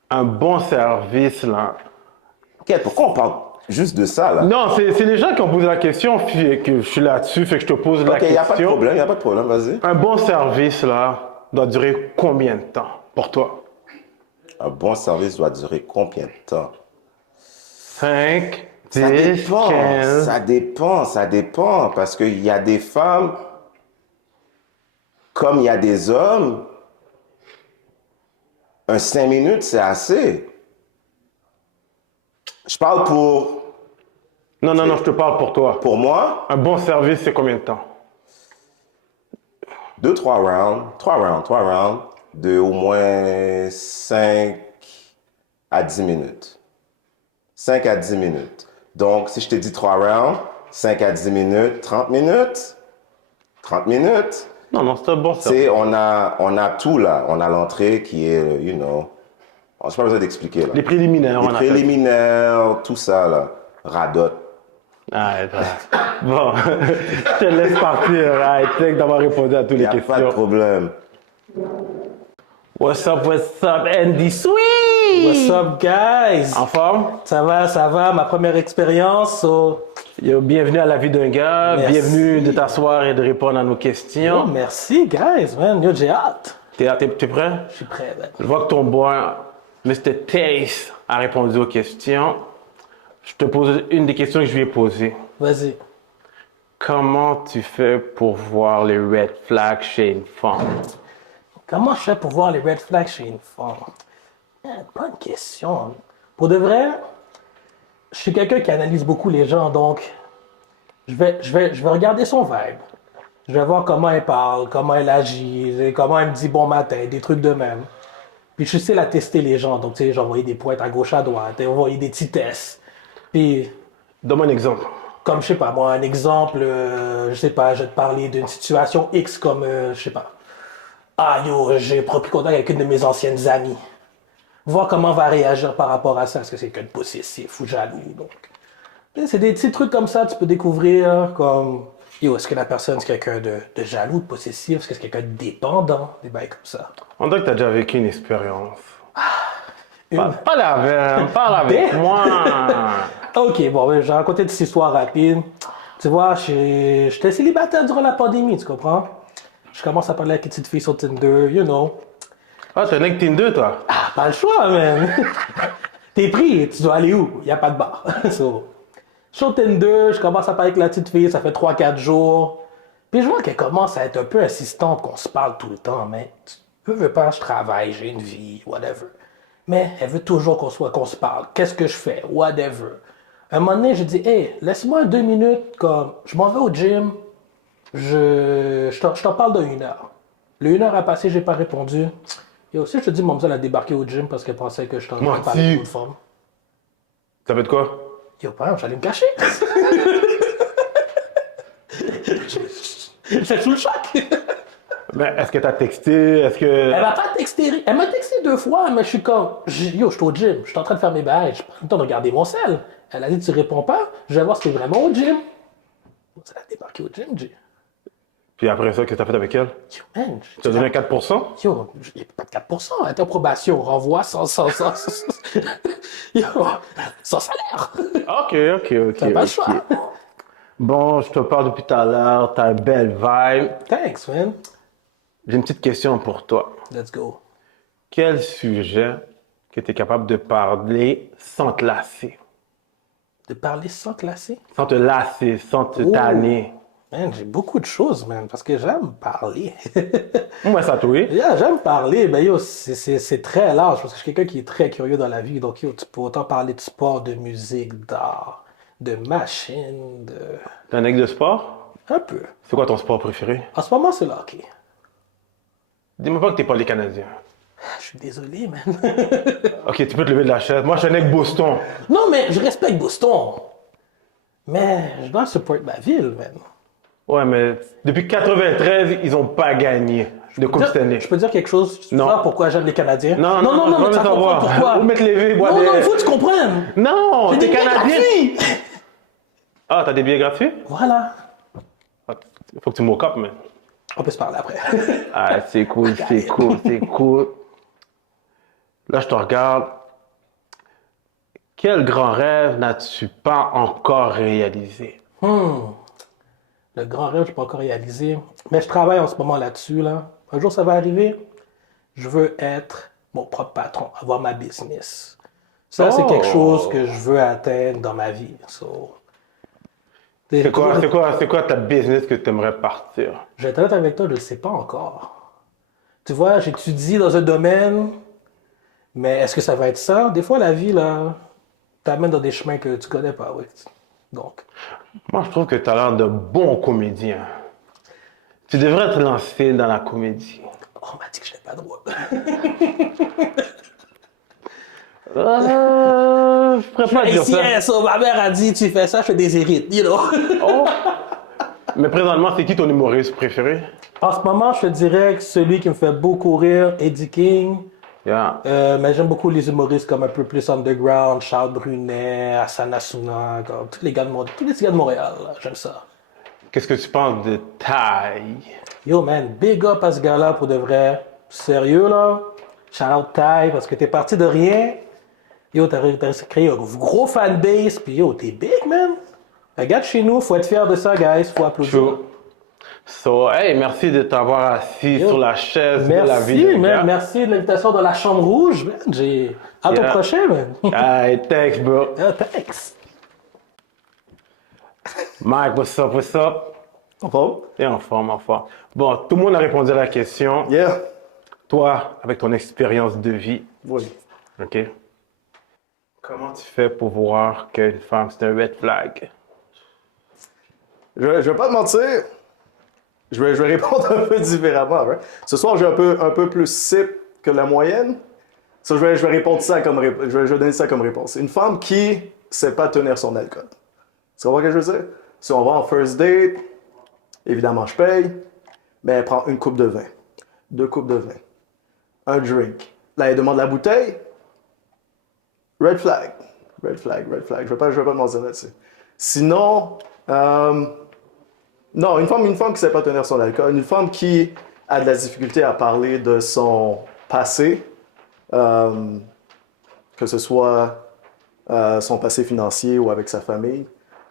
un bon service, là... Ok, pourquoi on parle juste de ça, là? Non, c'est les gens qui ont posé la question, et que je suis là-dessus, fait que je te pose la Ok, il n'y a pas de question. problème, vas-y. Un bon service, là, doit durer combien de temps pour toi? Un bon service doit durer combien de temps? 5, 10, 15... Ça dépend, parce qu'il y a des femmes, comme il y a des hommes, un 5 minutes, c'est assez. Je parle pour... Non, je te parle pour toi. Pour moi, Un bon service, c'est combien de temps? 3 rounds, de au moins 5 à 10 minutes. 5 à 10 minutes. Donc, si je te dis 3 rounds, 5 à 10 minutes, 30 minutes. 30 minutes. Non, non, c'est un bon Tu service. sais, on a tout là. On a l'entrée qui est, you know, on n'a pas besoin d'expliquer là. Les préliminaires, Les on a fait. préliminaires, tout ça là. Radote. Arrête, arrête. Bon, je te laisse partir. Arrête, thanks d'avoir répondu à toutes Il les n'y a pas de questions. problème. What's up, Andy Sweet? What's up, guys? En forme? Ça va, ma première expérience. Yo, bienvenue à la vie d'un gars. Merci. Bienvenue de t'asseoir et de répondre à nos Oh, questions. merci, guys, man. Yo, j'ai hâte. T'es prêt? Je suis prêt, man. Je vois que ton boy, Mr. Taste, a répondu aux questions. Je te pose une des questions que je lui ai posées. Vas-y. Comment tu fais pour voir les red flags chez une femme? Comment je fais pour voir les red flags chez une femme? Bonne question. Pour de vrai, je suis quelqu'un qui analyse beaucoup les gens, donc je vais regarder son vibe. Je vais voir comment elle parle, comment elle agit, comment elle me dit bon matin, des trucs de même. Puis je sais la tester les gens, donc tu sais, j'ai envoyé des pointes à gauche, à droite, j'ai envoyé des petits tests. Puis, Donne-moi un exemple. comme je sais pas, moi, un exemple, je sais pas, je vais te parler d'une situation X comme, je sais pas. Ah yo, j'ai pris contact avec une de mes anciennes amies. Voir comment elle va réagir par rapport à ça. Est-ce que c'est quelqu'un de possessif ou jaloux? Donc, c'est des petits trucs comme ça, tu peux découvrir comme, yo, est-ce que la personne c'est quelqu'un de jaloux, de possessif? Est-ce que c'est quelqu'un de dépendant? Des bails comme ça. On dirait que tu as déjà vécu une expérience. Une- Parle avec Ben. moi. Ok, bon, ouais, j'ai raconté une petite histoire rapide. Tu vois, j'étais célibataire durant la pandémie, tu comprends? Je commence à parler avec une petite fille sur Tinder, you know. Ah, t'es un mec Tinder, toi? Ah, pas le choix, man. T'es pris, tu dois aller où? Y a pas de bar. So, je suis sur Tinder, je commence à parler avec la petite fille, ça fait 3-4 jours. Puis je vois qu'elle commence à être un peu insistante qu'on se parle tout le temps, mais veux pas, je travaille, j'ai une vie, whatever. Mais elle veut toujours qu'on se parle. Qu'est-ce que je fais? Whatever. Un moment donné, je dis, hey, laisse-moi 2 minutes, comme, je m'en vais au gym, je t'en parle de 1 heure. Le 1 heure a passé, j'ai pas répondu. Et aussi, je te dis, mademoiselle a débarqué au gym parce qu'elle pensait que je t'en Menti. parlais avec une femme. Ça fait de quoi? Yo, par exemple, j'allais me cacher. J'étais sous le choc. Ben, est-ce que t'as texté? Est-ce que... Elle m'a pas texté. Elle m'a texté 2 fois, mais je suis comme, yo, je suis au gym, je suis en train de faire mes bails, je prends le temps de regarder mon sel. Elle a dit, tu réponds pas, je vais voir si t'es vraiment au gym. Elle a débarqué au gym, G. Puis après ça, qu'est-ce que t'as fait avec elle? Yo, man, Tu as donné 4%? yo, il n'y a pas de 4%, elle était en probation, renvoi sans yo, sans salaire. Ok. T'as pas le choix. Bon, je te parle depuis tout à l'heure, t'as une belle vibe. Thanks, man. J'ai une petite question pour toi. Let's go. Quel sujet que tu es capable de parler sans te lasser? De parler sans classer? Sans te lasser, sans te Oh. tanner. Man, j'ai beaucoup de choses, man, parce que j'aime parler. Moi, ça toi. Yeah, j'aime parler, mais yo, c'est très large, parce que je suis quelqu'un qui est très curieux dans la vie, donc yo, tu peux autant parler de sport, de musique, d'art, de machine, de... T'es un mec de sport? Un peu. C'est quoi ton sport préféré? En ce moment, c'est le hockey. Dis-moi pas que t'es pas les Canadiens. Je suis désolé, man. Ok, tu peux te lever de la chaise. Moi, je suis un mec Boston. Non, mais je respecte Boston. Mais je dois support ma ville, man. Ouais, mais depuis 93, ils ont pas gagné de Coupe Stanley. Je peux dire quelque chose? Tu Non. sais pourquoi j'aime les Canadiens? Non, non, je mais veux tu vas savoir. comprendre pourquoi. Ou mettre les V, boire Non, des... non, il faut que tu comprennes. Non, J'ai t'es des billets Canadien. gratuits. Ah, t'as des billets gratuits? Voilà. Ah, faut que tu m'occupes, mais... On peut se parler après. Ah, c'est cool. Là, je te regarde. Quel grand rêve n'as-tu pas encore réalisé? Le grand rêve, je n'ai pas encore réalisé. Mais je travaille en ce moment là-dessus. Là. Un jour, ça va arriver. Je veux être mon propre patron, avoir ma business. Ça, c'est quelque chose que je veux atteindre dans ma vie. So, C'est quoi ta business que tu aimerais partir? Je vais être honnête avec toi, je ne le sais pas encore. Tu vois, j'étudie dans un domaine, mais est-ce que ça va être ça? Des fois, la vie, là, t'amène dans des chemins que tu connais pas, oui. Donc, Moi, je trouve que tu as l'air de bon comédien. Tu devrais te lancer dans la comédie. on m'a dit que je n'ai pas droit. Je pourrais pas dire Ici, ça. so, ma mère a dit, tu fais ça, je fais des hérites, you know. Oh. Mais présentement, c'est qui ton humoriste préféré? En ce moment, je te dirais que celui qui me fait beaucoup rire, Eddie King. Yeah. Mais j'aime beaucoup les humoristes comme un peu plus underground, Charles Brunet, Hassan Assouna, comme tous les gars de Montréal. Là, j'aime ça. Qu'est-ce que tu penses de Taille? Yo, man, big up à ce gars-là pour de vrai. Sérieux, là. Shout out Ty, parce que t'es parti de rien. Yo, t'as créé un gros fanbase, puis yo, t'es big, man. Regarde chez nous, faut être fier de ça, guys. Faut applaudir. True. So, hey, merci de t'avoir assis Yo, sur la chaise de la vie. Merci, man. Merci de l'invitation dans la chambre rouge, man. J'ai hâte au Yeah. prochain, man. Hey, thanks, bro. Thanks. Mike, what's up, what's up? En forme? Et en forme, en forme. Bon, tout le monde a répondu à la question. Yeah. Toi, avec ton expérience de vie, Oui. OK? Comment tu fais pour voir qu'une femme, c'est un red flag? Je vais pas te mentir. Je vais répondre un peu différemment. Right? Ce soir, j'ai un peu plus sip que la moyenne. So, je vais répondre ça comme je vais donner ça comme réponse. Une femme qui sait pas tenir son alcool. Tu comprends ce que je veux dire? Si on va en first date, évidemment, je paye, mais elle prend une coupe de vin, 2 coupes de vin, un drink. Là, elle demande la bouteille. Red flag. Red flag, red flag. Je vais pas te mentir là-dessus. Sinon, non, une femme qui ne sait pas tenir son alcool, une femme qui a de la difficulté à parler de son passé, que ce soit son passé financier ou avec sa famille.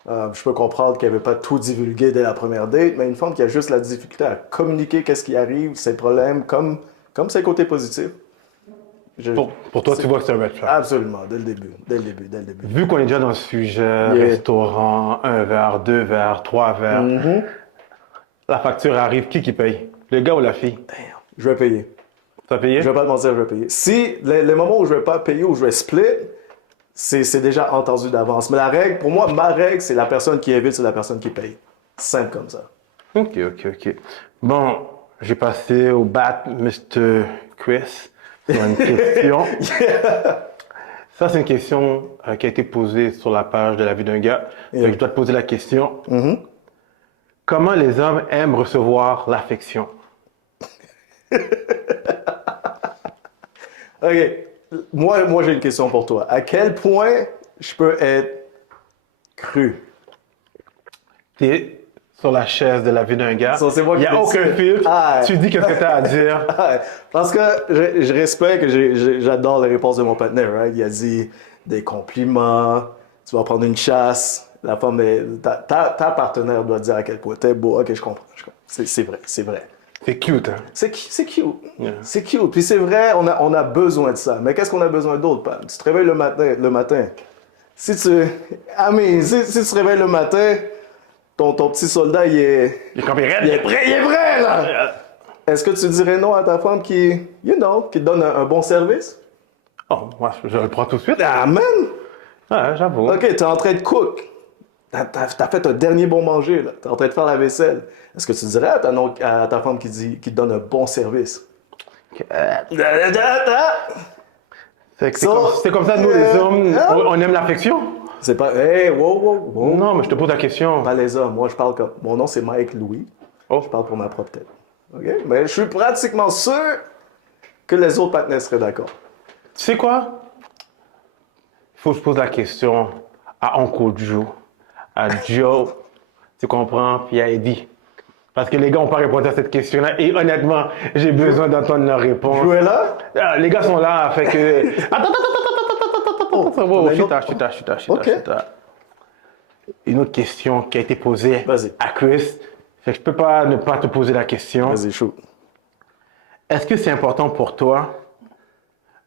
Je peux comprendre qu'elle ne veut pas tout divulguer dès la première date, mais une femme qui a juste la difficulté à communiquer qu'est-ce qui arrive, ses problèmes, comme ses côtés positifs. Pour toi, tu vois que c'est un red flag. Absolument, dès le début. Vu qu'on est déjà dans le sujet, Yeah. restaurant, 1 verre, 2 verres, 3 verres, la facture arrive, qui paye? Le gars ou la fille? Je vais payer. Tu as payé? Je vais pas te mentir, je vais payer. Si les moments où je vais pas payer ou je vais split, c'est déjà entendu d'avance. Mais la règle, pour moi, ma règle, c'est la personne qui évite, c'est la personne qui paye. Simple comme ça. OK. Bon, j'ai passé au bat Mr. Chris sur une question. Ça, c'est une question qui a été posée sur la page de la vie d'un gars. Yeah. Fait que je dois te poser la question. Comment les hommes aiment recevoir l'affection? OK. Moi j'ai une question pour toi. À quel point je peux être cru? T'es sur la chaise de la vie d'un gars. Ça, c'est moi Il n'y qui a aucun décide. filtre. Ah. Tu dis ce que tu as à dire. Ouais, parce que je respecte, j'adore les réponses de mon partenaire. Right? Il a dit des compliments, tu vas prendre une chasse. La femme, ta partenaire doit dire à quel point t'es beau. OK, je comprends. C'est vrai. C'est cute, hein? C'est cute. Yeah. C'est cute. Puis c'est vrai, on a besoin de ça. Mais qu'est-ce qu'on a besoin d'autre, Pam? Tu te réveilles le matin. Si tu te réveilles le matin, ton petit soldat, il est prêt, là! Est-ce que tu dirais non à ta femme qui te donne un bon service? Oh, moi, je le prends tout de suite. Amen! Ouais, j'avoue. OK, t'es en train de cook. T'as fait un dernier bon manger, là. T'es en train de faire la vaisselle. Est-ce que tu dirais à ta femme qui te donne un bon service? C'est comme ça, nous, les hommes, on aime l'affection? C'est pas... Hey, wow. Non, mais je te pose la question. Pas les hommes. Moi, je parle comme... Mon nom, c'est Mike Louis. Oh. Je parle pour ma propre tête. OK? Mais je suis pratiquement sûr que les autres partenaires seraient d'accord. Tu sais quoi? Il faut que je pose la question à Uncle Joe, à Joe, tu comprends, puis à Eddie. Parce que les gars n'ont pas répondu à cette question-là. Et honnêtement, j'ai besoin d'entendre leur réponse. Joe est là? Ah, les gars sont là, fait que... Attends. Chut. Ok. Une autre question qui a été posée Vas-y. à Chris. Fait que je peux pas ne pas te poser la question. Vas-y, chaud. Est-ce que c'est important pour toi,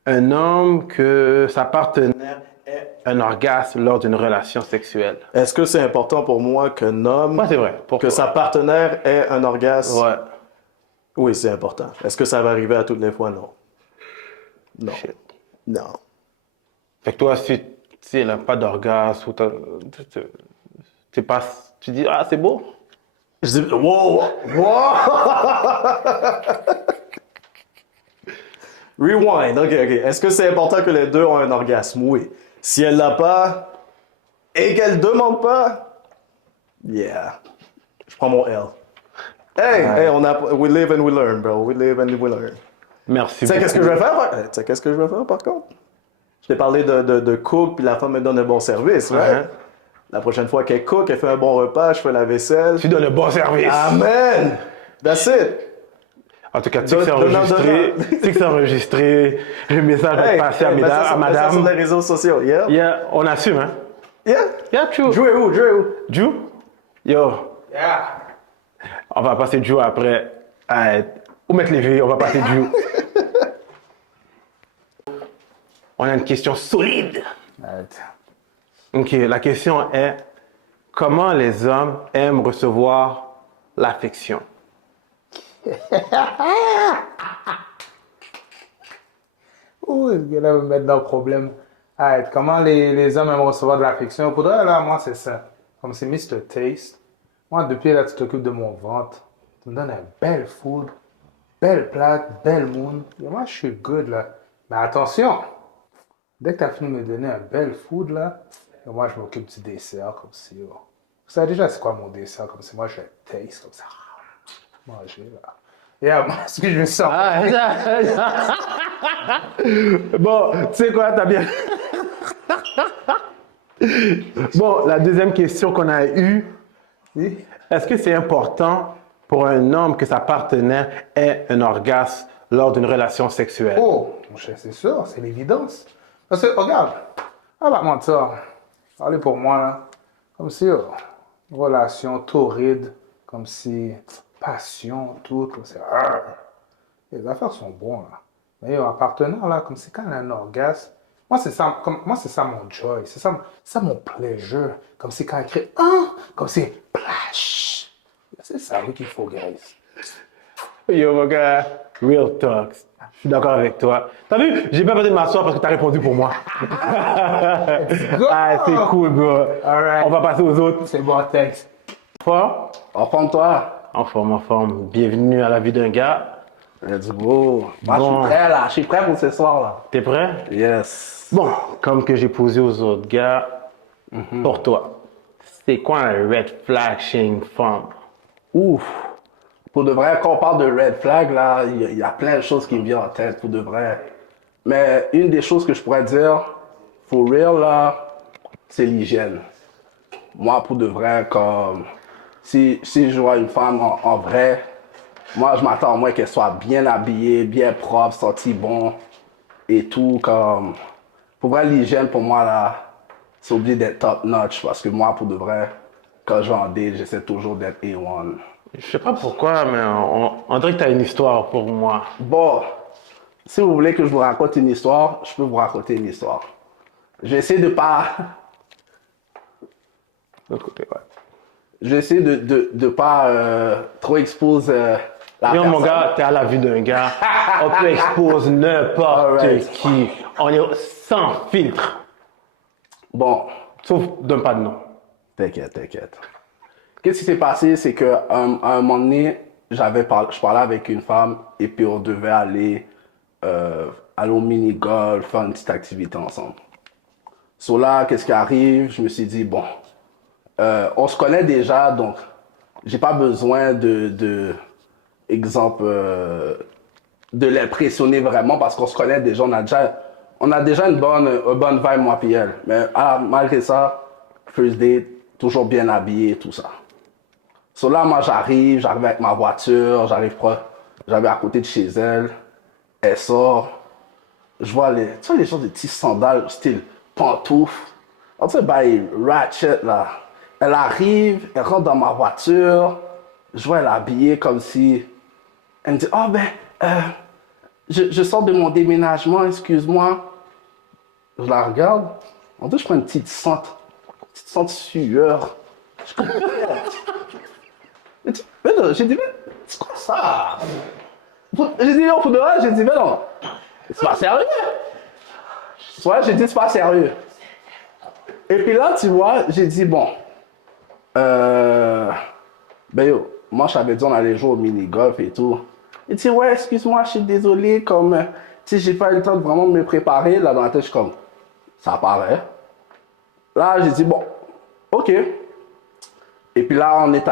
un homme, que sa partenaire ait un orgasme lors d'une relation sexuelle? Est-ce que c'est important pour moi qu'un homme... Moi, c'est vrai. Pour que toi. sa partenaire ait un orgasme? Ouais. Oui, c'est important. Est-ce que ça va arriver à toutes les fois? Non. Non. Shit. Non. Fait que toi, si elle n'a pas d'orgasme, ou tu dis, ah, c'est beau. Je dis, wow! Rewind, ok. Est-ce que c'est important que les deux ont un orgasme? Oui. Si elle l'a pas et qu'elle demande pas, yeah. je prends mon L. Hey, we live and we learn, bro. We live and we learn. Merci Tu sais beaucoup. qu'est-ce que je vais faire? Tu sais qu'est-ce que je vais faire, par contre? Je t'ai parlé de cook, puis la femme me donne un bon service, right? La prochaine fois qu'elle cook, elle fait un bon repas, je fais la vaisselle. Tu donnes un bon service. Amen! That's it! En tout cas, tu sais que c'est enregistré. Tu sais que c'est enregistré. Le message va passer à mets ça sur madame. les réseaux sociaux, yeah? Yeah, on assume, hein? Yeah, true. Drew est où? Drew? Yo, Yeah. on va passer Drew après. Où mettre les vies, on va passer Drew. On a une question solide. Ok, la question est comment les hommes aiment recevoir l'affection? Ouh, ce gars-là va me mettre dans le problème. Arrête, comment les hommes aiment recevoir de l'affection? Pour toi, là, moi, c'est ça. Comme c'est Mr. Taste. Moi, depuis là, tu t'occupes de mon ventre. Tu me donnes un bel food, belle plate, belle moon. Et moi, je suis good, là. Mais attention, dès que tu as fini de me donner un bel food, là, et moi, je m'occupe du dessert, comme si... Oh. Vous savez déjà c'est quoi mon dessert? Comme si moi, je taste, comme ça. Manger, là. Yeah, moi, ce que je sens. Bon, tu sais quoi, t'as bien. Bon, la deuxième question qu'on a eue, est-ce que c'est important pour un homme que sa partenaire ait un orgasme lors d'une relation sexuelle? Oh, mon cher, c'est sûr, c'est l'évidence. Parce que, regarde, on va mentir. Parlez pour moi, là. Comme si, une relation torride, comme si, passion, tout, comme si, les affaires sont bonnes, là. Mais un partenaire, là, comme si quand il a un orgasme, moi, c'est ça, moi, c'est ça mon joy, c'est ça mon pleasure. Comme si quand il crie, comme si, plash. C'est ça, oui, qu'il faut, guys. Yo, mon gars, real talk. Je suis d'accord avec toi. T'as vu, j'ai pas besoin de m'asseoir parce que t'as répondu pour moi. C'est cool, bro. All right. On va passer aux autres. C'est bon, thanks. Fort? En forme, toi? En forme. Bienvenue à la vie d'un gars. Let's go. Moi, Bon. je suis prêt, là. Je suis prêt pour ce soir, là. T'es prêt? Yes. Bon, comme que j'ai posé aux autres gars, pour toi, c'est quoi un red flag chez une femme? Ouf. Pour de vrai, quand on parle de red flag, là, il y a plein de choses qui me viennent en tête, pour de vrai. Mais une des choses que je pourrais dire, for real, là, c'est l'hygiène. Moi, pour de vrai, comme, si je vois une femme en vrai, moi, je m'attends au moins qu'elle soit bien habillée, bien propre, sentie bon, et tout, comme, pour vrai, l'hygiène, pour moi, là, c'est obligé d'être top notch, parce que moi, pour de vrai, quand je vais en date, j'essaie toujours d'être A1. Je sais pas pourquoi, mais on dirait que t'as une histoire pour moi. Bon, si vous voulez que je vous raconte une histoire, je peux vous raconter une histoire. Je vais essayer de pas... De l'autre côté, ouais. Je vais essayer de pas trop exposer la Yo, personne. mon gars, t'es à la vue d'un gars. On peut exposer n'importe Alright. qui. On est sans filtre. Bon, Sauf, donne pas de nom. t'inquiète. Qu'est-ce qui s'est passé, c'est qu'à un moment donné, je parlais avec une femme et puis on devait aller au mini-golf, faire une petite activité ensemble. So là, qu'est-ce qui arrive? Je me suis dit, bon, on se connaît déjà, donc j'ai pas besoin exemple, de l'impressionner vraiment parce qu'on se connaît déjà, on a déjà une bonne vibe, moi et elle. Mais malgré ça, first date, toujours bien habillé, tout ça. So là, moi, j'arrive avec ma voiture, j'arrive à côté de chez elle. Elle sort. Je vois les gens de petits sandales, style pantoufles. On dirait, ratchet, là. Elle arrive, elle rentre dans ma voiture. Je vois elle habillée comme si... Elle me dit, je sors de mon déménagement, excuse-moi. Je la regarde. On dirait, je prends une petite sente sueur. Je comprends pas. J'ai dit, mais c'est quoi ça? J'ai dit, non, pour de vrai, j'ai dit, mais non, c'est pas sérieux. Ouais, j'ai dit, c'est pas sérieux. Et puis là, tu vois, j'ai dit, bon, moi, je t'avais dit, on allait jouer au mini-golf et tout. Il dit, ouais, excuse-moi, je suis désolé, comme, tu sais, j'ai pas eu le temps de vraiment me préparer. Là, dans la tête, je suis comme, ça paraît. Là, j'ai dit, bon, ok. Et puis là, on est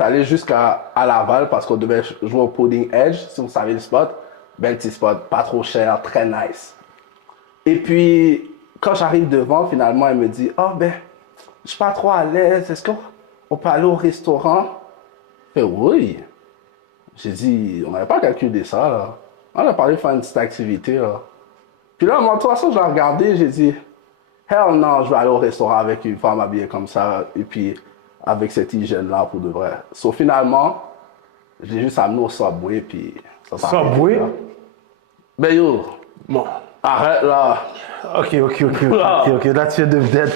allé jusqu'à Laval parce qu'on devait jouer au Pudding Edge, si vous savez le spot. Ben petit spot, pas trop cher, très nice. Et puis, quand j'arrive devant, finalement, elle me dit, « Ah, ben, je suis pas trop à l'aise, est-ce qu'on peut aller au restaurant? » Je fais, « Oui. » J'ai dit, on n'avait pas calculé ça, là. On a parlé de faire une petite activité, là. Puis là, moi, de toute façon, je l'ai regardé, j'ai dit, hell non, je vais aller au restaurant avec une femme habillée comme ça, et puis avec cette hygiène-là pour de vrai. So, finalement, j'ai juste amené au Subway, puis ça s'est Subway? arrêté là. Ben yo, Bon. arrête là. Ok. Là, tu es de dead.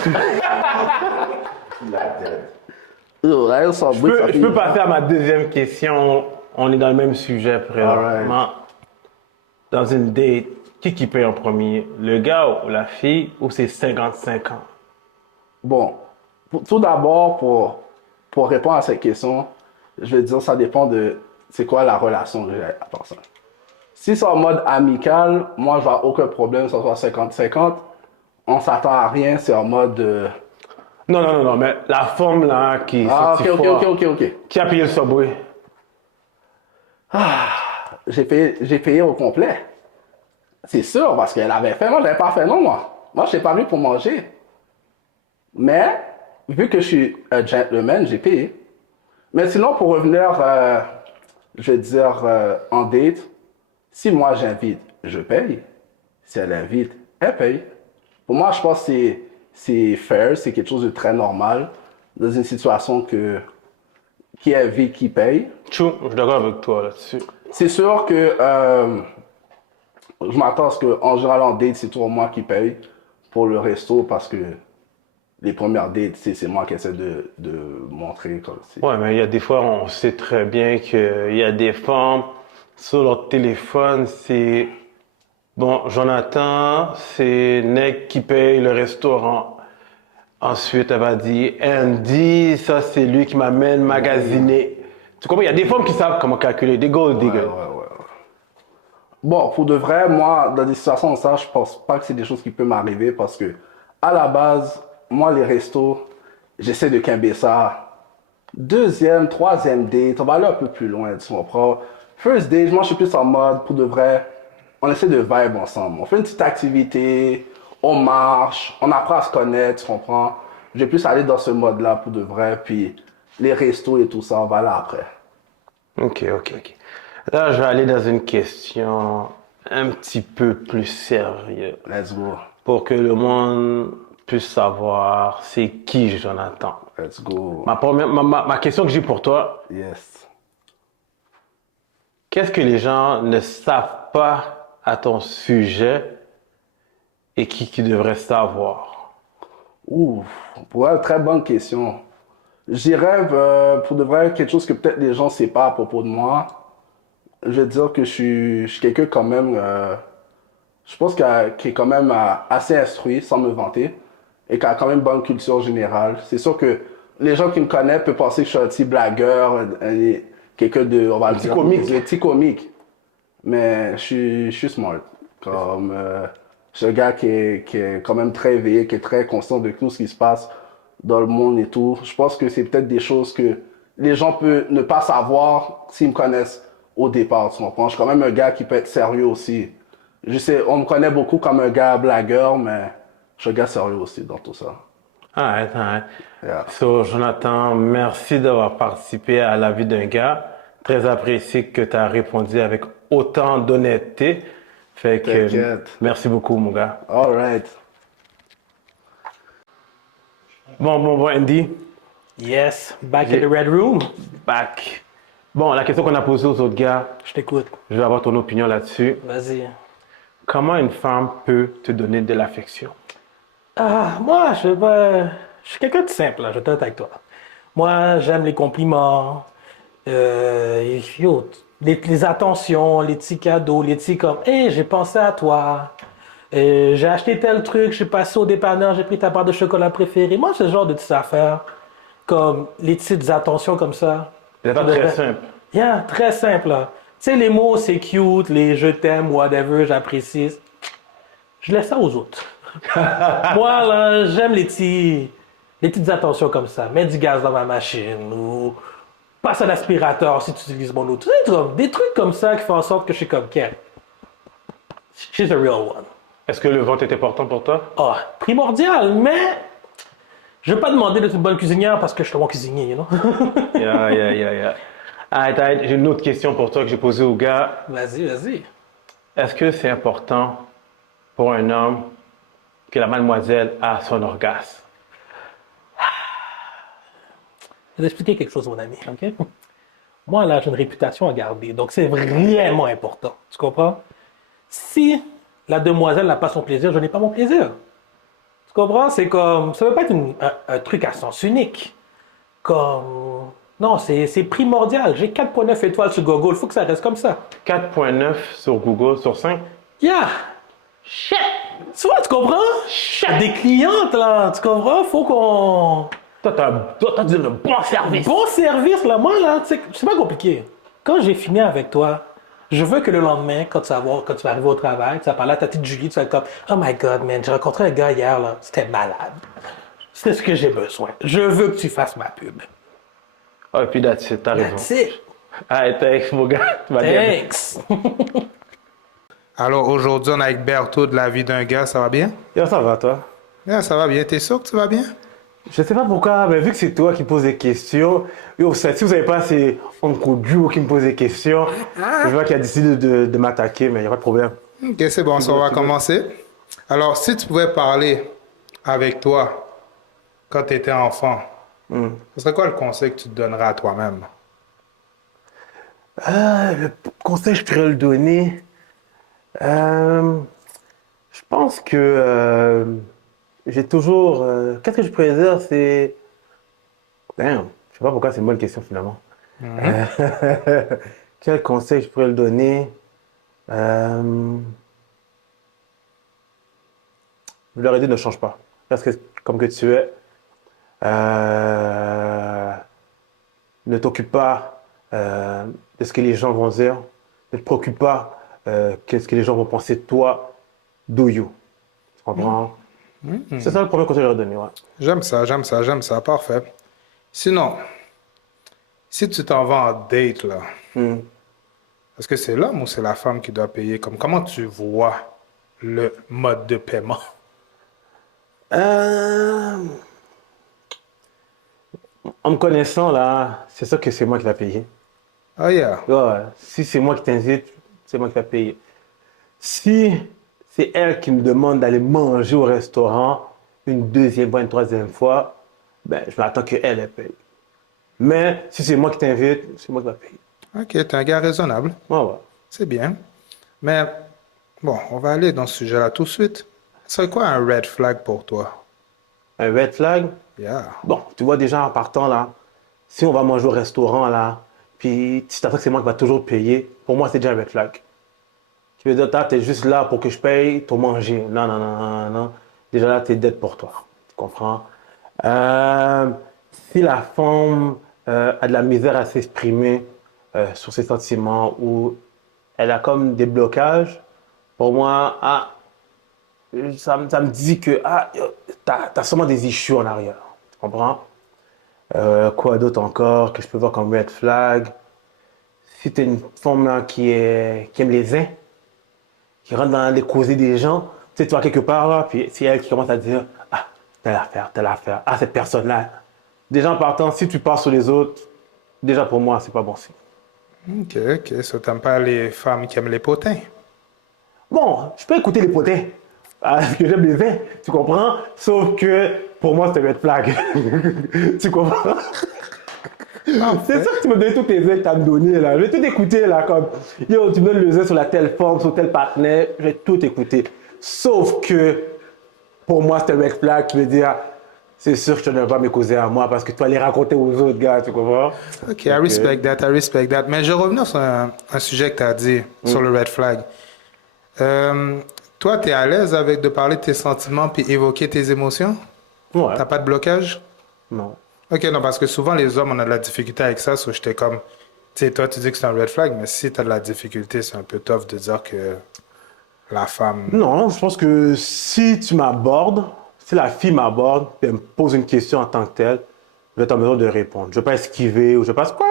Yo, là, au Subway, ça Je peux passer à ma deuxième question. On est dans le même sujet présentement. Dans une date, qui paye en premier? Le gars ou la fille, ou c'est 55 ans? Bon, tout d'abord, pour répondre à cette question, je vais dire ça dépend de c'est quoi la relation que j'ai à la personne. Si c'est en mode amical, moi, je n'ai aucun problème, que ce soit 50-50. On s'attend à rien, c'est en mode... Non, mais la femme là qui est Ah, sortie ok. fort, qui a payé le Subway? J'ai payé au complet. C'est sûr, parce qu'elle avait fait. Moi, je n'avais pas fait, non, moi. Moi, je n'étais pas venu pour manger. Mais, vu que je suis un gentleman, j'ai payé. Mais sinon, pour revenir, je vais dire, en date, si moi j'invite, je paye. Si elle invite, elle paye. Pour moi, je pense que c'est fair, c'est quelque chose de très normal dans une situation qui invite, qui paye. Chou, je suis d'accord avec toi là-dessus. C'est sûr que je m'attends à ce qu'en général, en date, c'est toujours moi qui paye pour le resto parce que les premières dates, c'est moi qui essaie de montrer comme si. Ouais, mais il y a des fois, on sait très bien qu'il y a des femmes sur leur téléphone, c'est bon, Jonathan, c'est Nick qui paye le restaurant. Ensuite, elle va dire Andy, ça c'est lui qui m'amène magasiner. Tu comprends? Il y a des femmes qui savent comment calculer, des gold diggers. Ouais. Bon, pour de vrai, moi, dans des situations comme ça, je pense pas que c'est des choses qui peuvent m'arriver parce que, à la base, moi, les restos, j'essaie de quimber ça. Deuxième, troisième date, on va aller un peu plus loin, tu comprends? First date, moi, je suis plus en mode, pour de vrai, on essaie de vibe ensemble. On fait une petite activité, on marche, on apprend à se connaître, tu comprends? Je vais plus aller dans ce mode-là pour de vrai, puis les restos et tout ça, on va là après. Ok. Là, je vais aller dans une question un petit peu plus sérieuse Let's go. pour que le monde puisse savoir c'est qui Jonathan. Let's go. Ma question que j'ai pour toi, Yes. qu'est-ce que les gens ne savent pas à ton sujet et qui devraient savoir? Ouh, pour une très bonne question. Je dirais, pour de vrai, quelque chose que peut-être les gens ne savent pas à propos de moi. Je vais dire que je suis quelqu'un quand même, je pense qui est quand même assez instruit, sans me vanter, et qui a quand même une bonne culture générale. C'est sûr que les gens qui me connaissent peuvent penser que je suis un petit blagueur, quelqu'un de, on va le dire, un petit comique. Mais je suis smart. Comme, je suis un gars qui est quand même très éveillé, qui est très conscient de tout ce qui se passe dans le monde et tout. Je pense que c'est peut-être des choses que les gens peuvent ne pas savoir s'ils me connaissent au départ, tu comprends? Je suis quand même un gars qui peut être sérieux aussi. Je sais, on me connaît beaucoup comme un gars blagueur, mais je suis un gars sérieux aussi dans tout ça. Alright. Yeah. So, Jonathan, merci d'avoir participé à La vie d'un gars. Très apprécié que tu as répondu avec autant d'honnêteté. Fait que, T'inquiète. merci beaucoup, mon gars. All right. Bon, Andy, Yes, back in the red room. back. Bon, la question qu'on a posée aux autres gars, Je t'écoute. je veux avoir ton opinion là-dessus. Vas-y. Comment une femme peut te donner de l'affection? Moi, je suis quelqu'un de simple, là, je vais être honnête avec toi. Moi, j'aime les compliments, les attentions, les petits cadeaux, les petits comme « Hey, j'ai pensé à toi, j'ai acheté tel truc, je suis passé au dépanneur, j'ai pris ta barre de chocolat préférée. » Moi, c'est ce genre de petites affaires, comme les petites attentions comme ça. C'est pas très simple. Yeah, très simple, là. Tu sais, les mots, c'est cute, les je t'aime, whatever, j'apprécie. Je laisse ça aux autres. Moi, là, j'aime les petits Les petites attentions comme ça. Mets du gaz dans ma machine ou passe à l'aspirateur si tu utilises mon eau. Des trucs comme ça qui font en sorte que je suis comme Ken. She's a real one. Est-ce que le ventre est important pour toi? Ah, primordial, mais je vais pas demander d'être une bonne cuisinière parce que je suis un bon cuisinier, you know? Yeah. Arrête, j'ai une autre question pour toi que j'ai posée au gars. Vas-y. Est-ce que c'est important pour un homme que la mademoiselle a son orgasme? Je vais t'expliquer quelque chose, mon ami, OK? Moi, là, j'ai une réputation à garder, donc c'est vraiment important. Tu comprends? Si la demoiselle n'a pas son plaisir, je n'ai pas mon plaisir. Tu comprends? C'est comme... Ça ne veut pas être un truc à sens unique. Comme... Non, c'est primordial. J'ai 4,9 étoiles sur Google. Il faut que ça reste comme ça. 4,9 sur Google sur 5? Yeah! Shit! Tu vois, tu comprends? Shit! Des clientes, là. Tu comprends? Faut qu'on... Toi, t'as dit le bon service. Bon service, là. Moi, là, tu sais, c'est pas compliqué. Quand j'ai fini avec toi, je veux que le lendemain, quand tu vas arriver au travail, tu vas parler à ta petite Julie, tu vas être comme « Oh my God, man, j'ai rencontré un gars hier, là. C'était malade. C'était ce que j'ai besoin. Je veux que tu fasses ma pub. » Ah, et puis that's it, t'as raison. That's it. Allez, thanks, mon gars. Tu m'as bien. Thanks. Alors aujourd'hui, on est avec Bertho de La vie d'un gars, ça va bien? Yo, ça va, toi? Yeah, ça va bien. T'es sûr que tu vas bien? Je sais pas pourquoi, mais vu que c'est toi qui poses des questions, yo, si vous savez pas, c'est Oncle Drew qui me pose des questions. Je vois qu'il a décidé de m'attaquer, mais il n'y a pas de problème. Ok, c'est bon, ça, on va commencer. Alors, si tu pouvais parler avec toi quand tu étais enfant, ce serait quoi le conseil que tu te donnerais à toi-même? Le conseil que je pourrais le donner, je pense que j'ai toujours... Qu'est-ce que je pourrais dire, c'est... Damn, je sais pas pourquoi c'est une bonne question finalement. Quel conseil je pourrais le donner? Je leur ai dit ne change pas. Reste comme que tu es. Ne t'occupe pas de ce que les gens vont dire. Ne te préoccupe pas qu'est-ce que les gens vont penser de toi. Do you. Tu comprends? C'est ça le premier conseil que je leur ai donné. Ouais. J'aime ça, parfait. Sinon, si tu t'en vas en date, là, est-ce que c'est l'homme ou c'est la femme qui doit payer? Comment tu vois le mode de paiement? En me connaissant, là, c'est sûr que c'est moi qui vais payer. Oh yeah. Ouais, si c'est moi qui t'invite, c'est moi qui vais payer. Si c'est elle qui me demande d'aller manger au restaurant une deuxième fois, une troisième fois, ben, je m'attends qu'elle elle paye. Mais si c'est moi qui t'invite, c'est moi qui vais payer. Ok, t'es un gars raisonnable. Ouais, ouais. C'est bien. Mais, bon, on va aller dans ce sujet-là tout de suite. Ce serait quoi un red flag pour toi? Un red flag? Yeah. Bon, tu vois déjà en partant là, si on va manger au restaurant là, puis tu t'attends que c'est moi qui va toujours payer, pour moi c'est déjà un red flag. Tu veux dire, t'es juste là pour que je paye ton manger. Non. Déjà là, t'es dead pour toi. Tu comprends? Si la femme a de la misère à s'exprimer sur ses sentiments ou elle a comme des blocages, pour moi, ça me dit que t'as sûrement des issues en arrière. Tu comprends? Quoi d'autre encore que je peux voir comme red flag? Si t'es une femme là, qui aime les uns, qui rentre dans les causées des gens, tu sais, tu vas quelque part là, puis c'est elle qui commence à dire telle affaire, cette personne-là. Déjà en partant, si tu pars sur les autres, déjà pour moi, c'est pas bon signe. Ok. Ça t'aimes pas les femmes qui aiment les potins? Bon, je peux écouter les potins, parce que j'aime les vins, tu comprends? Sauf que pour moi, c'est un red flag. Tu comprends? C'est ça que tu me donnes tous tes ailes que tu as me donné là. Je vais tout écouter là, comme yo, tu me donnes le zin sur la telle forme, sur tel partenaire, je vais tout écouter. Sauf que pour moi, c'est un red flag qui veut dire c'est sûr que tu ne vas pas me causer à moi parce que tu vas les raconter aux autres gars, tu comprends? Ok, I respect that. Mais je vais revenir sur un sujet que tu as dit, sur le red flag. Toi, tu es à l'aise avec de parler de tes sentiments puis évoquer tes émotions? Ouais. T'as pas de blocage? Non. Ok, non, parce que souvent les hommes, on a de la difficulté avec ça. So j'étais comme, tu sais, toi, tu dis que c'est un red flag, mais si tu as de la difficulté, c'est un peu tough de dire que la femme. Non, je pense que si tu m'abordes, si la fille m'aborde et elle me pose une question en tant que telle, je vais être en mesure de répondre. Je ne vais pas esquiver ou je ne vais pas... Quoi?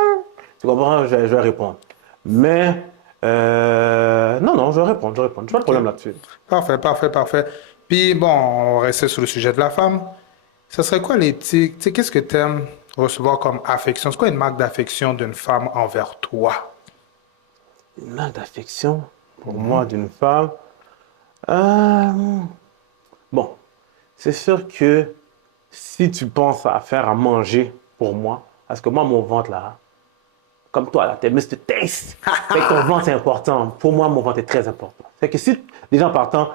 Tu comprends? Je vais répondre. Mais, non, je vais répondre. Je n'ai pas de problème là-dessus. Parfait. Puis, bon, on restait sur le sujet de la femme. Ce serait quoi les petits... Tu sais, qu'est-ce que tu aimes recevoir comme affection? C'est quoi une marque d'affection d'une femme envers toi? Une marque d'affection pour moi d'une femme. Bon, c'est sûr que si tu penses à faire à manger pour moi, parce que moi, mon ventre là, comme toi là, t'es Mr. Taste. Fait que ton ventre c'est important. Pour moi, mon ventre est très important. C'est que si déjà partant,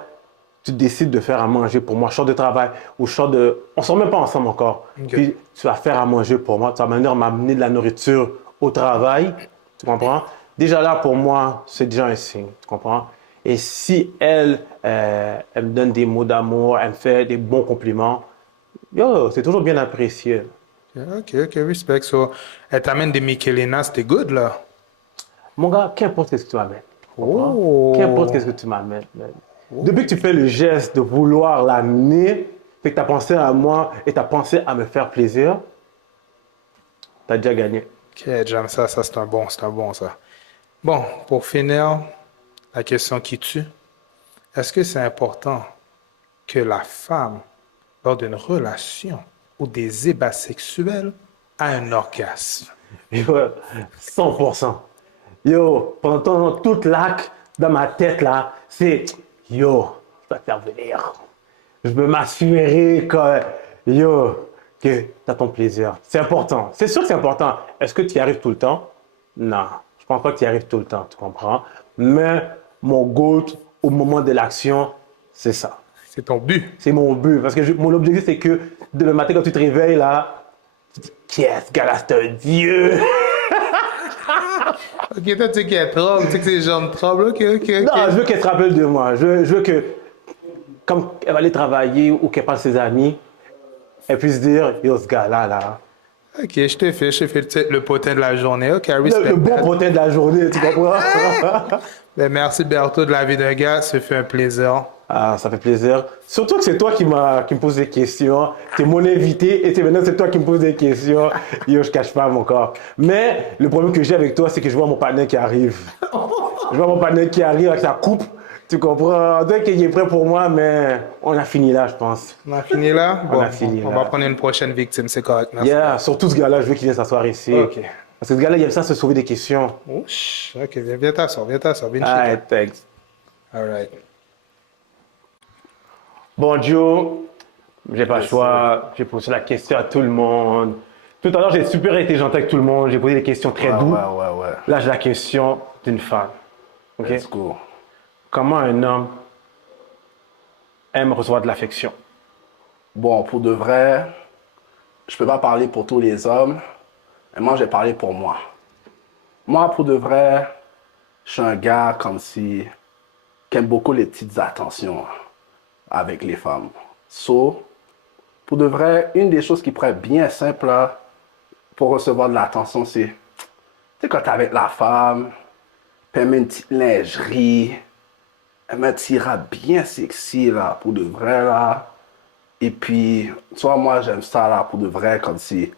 tu décides de faire à manger pour moi, je sors de travail ou je sors de. On sort même pas ensemble encore. Puis tu vas faire à manger pour moi, tu vas m'amener de la nourriture au travail, tu comprends? Déjà là, pour moi, c'est déjà un signe, tu comprends? Et si elle, elle me donne des mots d'amour, elle me fait des bons compliments, yo, c'est toujours bien apprécié. OK, respect. So, elle t'amène des Michelina, c'était good, là. Mon gars, qu'importe ce que tu m'amènes. Oh! Qu'importe ce que tu m'amènes. Depuis que tu fais le geste de vouloir l'amener, fait que tu as pensé à moi et tu as pensé à me faire plaisir, tu as déjà gagné. OK, j'aime ça, c'est un bon, ça. Bon, pour finir, la question qui tue. Est-ce que c'est important que la femme, lors d'une relation ou des ébats sexuels, a un orgasme? Yo, 100%. Yo, pendant toute l'acte dans ma tête là, c'est yo, je vais te faire venir. Je veux m'assurer que tu as ton plaisir. C'est important. C'est sûr que c'est important. Est-ce que tu y arrives tout le temps? Non, je pense pas que tu y arrives tout le temps, tu comprends? Mais mon goal au moment de l'action, c'est ça. C'est ton but. C'est mon but. Parce que mon objectif, c'est que demain matin, quand tu te réveilles là, tu te dis, qu'est-ce ce gars-là, c'est un dieu! OK, toi, tu sais qu'elle tremble, tu sais que ses jambes tremblent. OK. Non, je veux qu'elle se rappelle de moi. Je veux que, comme elle va aller travailler ou qu'elle parle à ses amis, elle puisse dire, yo, ce gars-là, là. OK, je te fais le potin de la journée. OK, respect. Le bon potin de la journée, tu comprends? Ben, merci, Berthaud, de la vie d'un gars. Ça fait un plaisir. Ah, ça fait plaisir. Surtout que c'est toi qui me pose des questions. Tu es mon invité et maintenant c'est toi qui me poses des questions. Yo, je cache pas mon corps. Mais le problème que j'ai avec toi, c'est que je vois mon partenaire qui arrive. Je vois mon partenaire qui arrive avec sa coupe. Tu comprends? Donc il est prêt pour moi, mais on a fini là, je pense. On a fini là? On a fini On là. va prendre une prochaine victime, c'est correct. Merci. Yeah, surtout ce gars-là, je veux qu'il vienne s'asseoir ici. OK. Parce que ce gars-là, il aime ça se sauver des questions. Ouch. OK, viens t'asseoir, viens chez Ah, toi. thanks. All right. Bon, Joe, j'ai pas le choix. J'ai posé la question à tout le monde. Tout à l'heure, j'ai super été gentil avec tout le monde. J'ai posé des questions très douces. Ouais. Là, j'ai la question d'une femme. OK? Let's go. Comment un homme aime recevoir de l'affection? Bon, pour de vrai, je peux pas parler pour tous les hommes, mais moi, je vais parler pour moi. Moi, pour de vrai, je suis un gars comme si, qui aime beaucoup les petites attentions avec les femmes. So, pour de vrai, une des choses qui pourrait être bien simple là, pour recevoir de l'attention, c'est, tu sais, quand t'es avec la femme, puis elle met une petite lingerie, elle met un petit rap bien sexy là, pour de vrai là. Et puis, tu vois, moi, j'aime ça là, pour de vrai, comme si,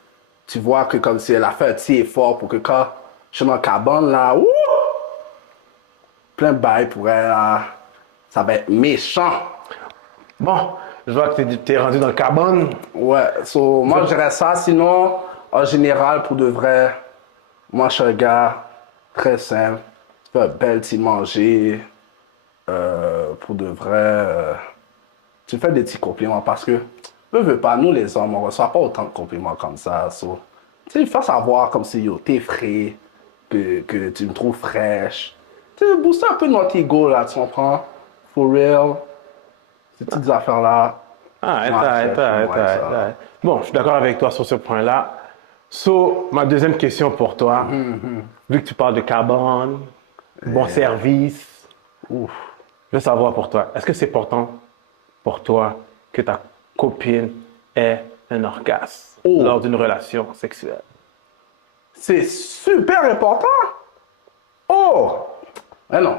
tu vois que comme si elle a fait un petit effort pour que quand je suis dans la cabane là, ouh, plein de bails pour elle là, ça va être méchant. Bon, je vois que t'es rendu dans le carbone. Ouais, so, moi, je dirais ça. Sinon, en général, pour de vrai, moi, je suis un gars très simple. Tu fais un bel petit manger. Pour de vrai, tu fais des petits compliments parce que, veux pas, nous les hommes, on reçoit pas autant de compliments comme ça. So, tu sais, il faut savoir comme si, yo, t'es frais, que tu me trouves fraîche. Tu sais, booster un peu notre ego, là, tu comprends? For real. Ces petites affaires-là. Arrête. Bon, je suis d'accord avec toi sur ce point-là. So, ma deuxième question pour toi, vu que tu parles de carbone, bon service, je veux savoir pour toi, est-ce que c'est important pour toi que ta copine ait un orgasme lors d'une relation sexuelle? C'est super important. Oh! Mais non.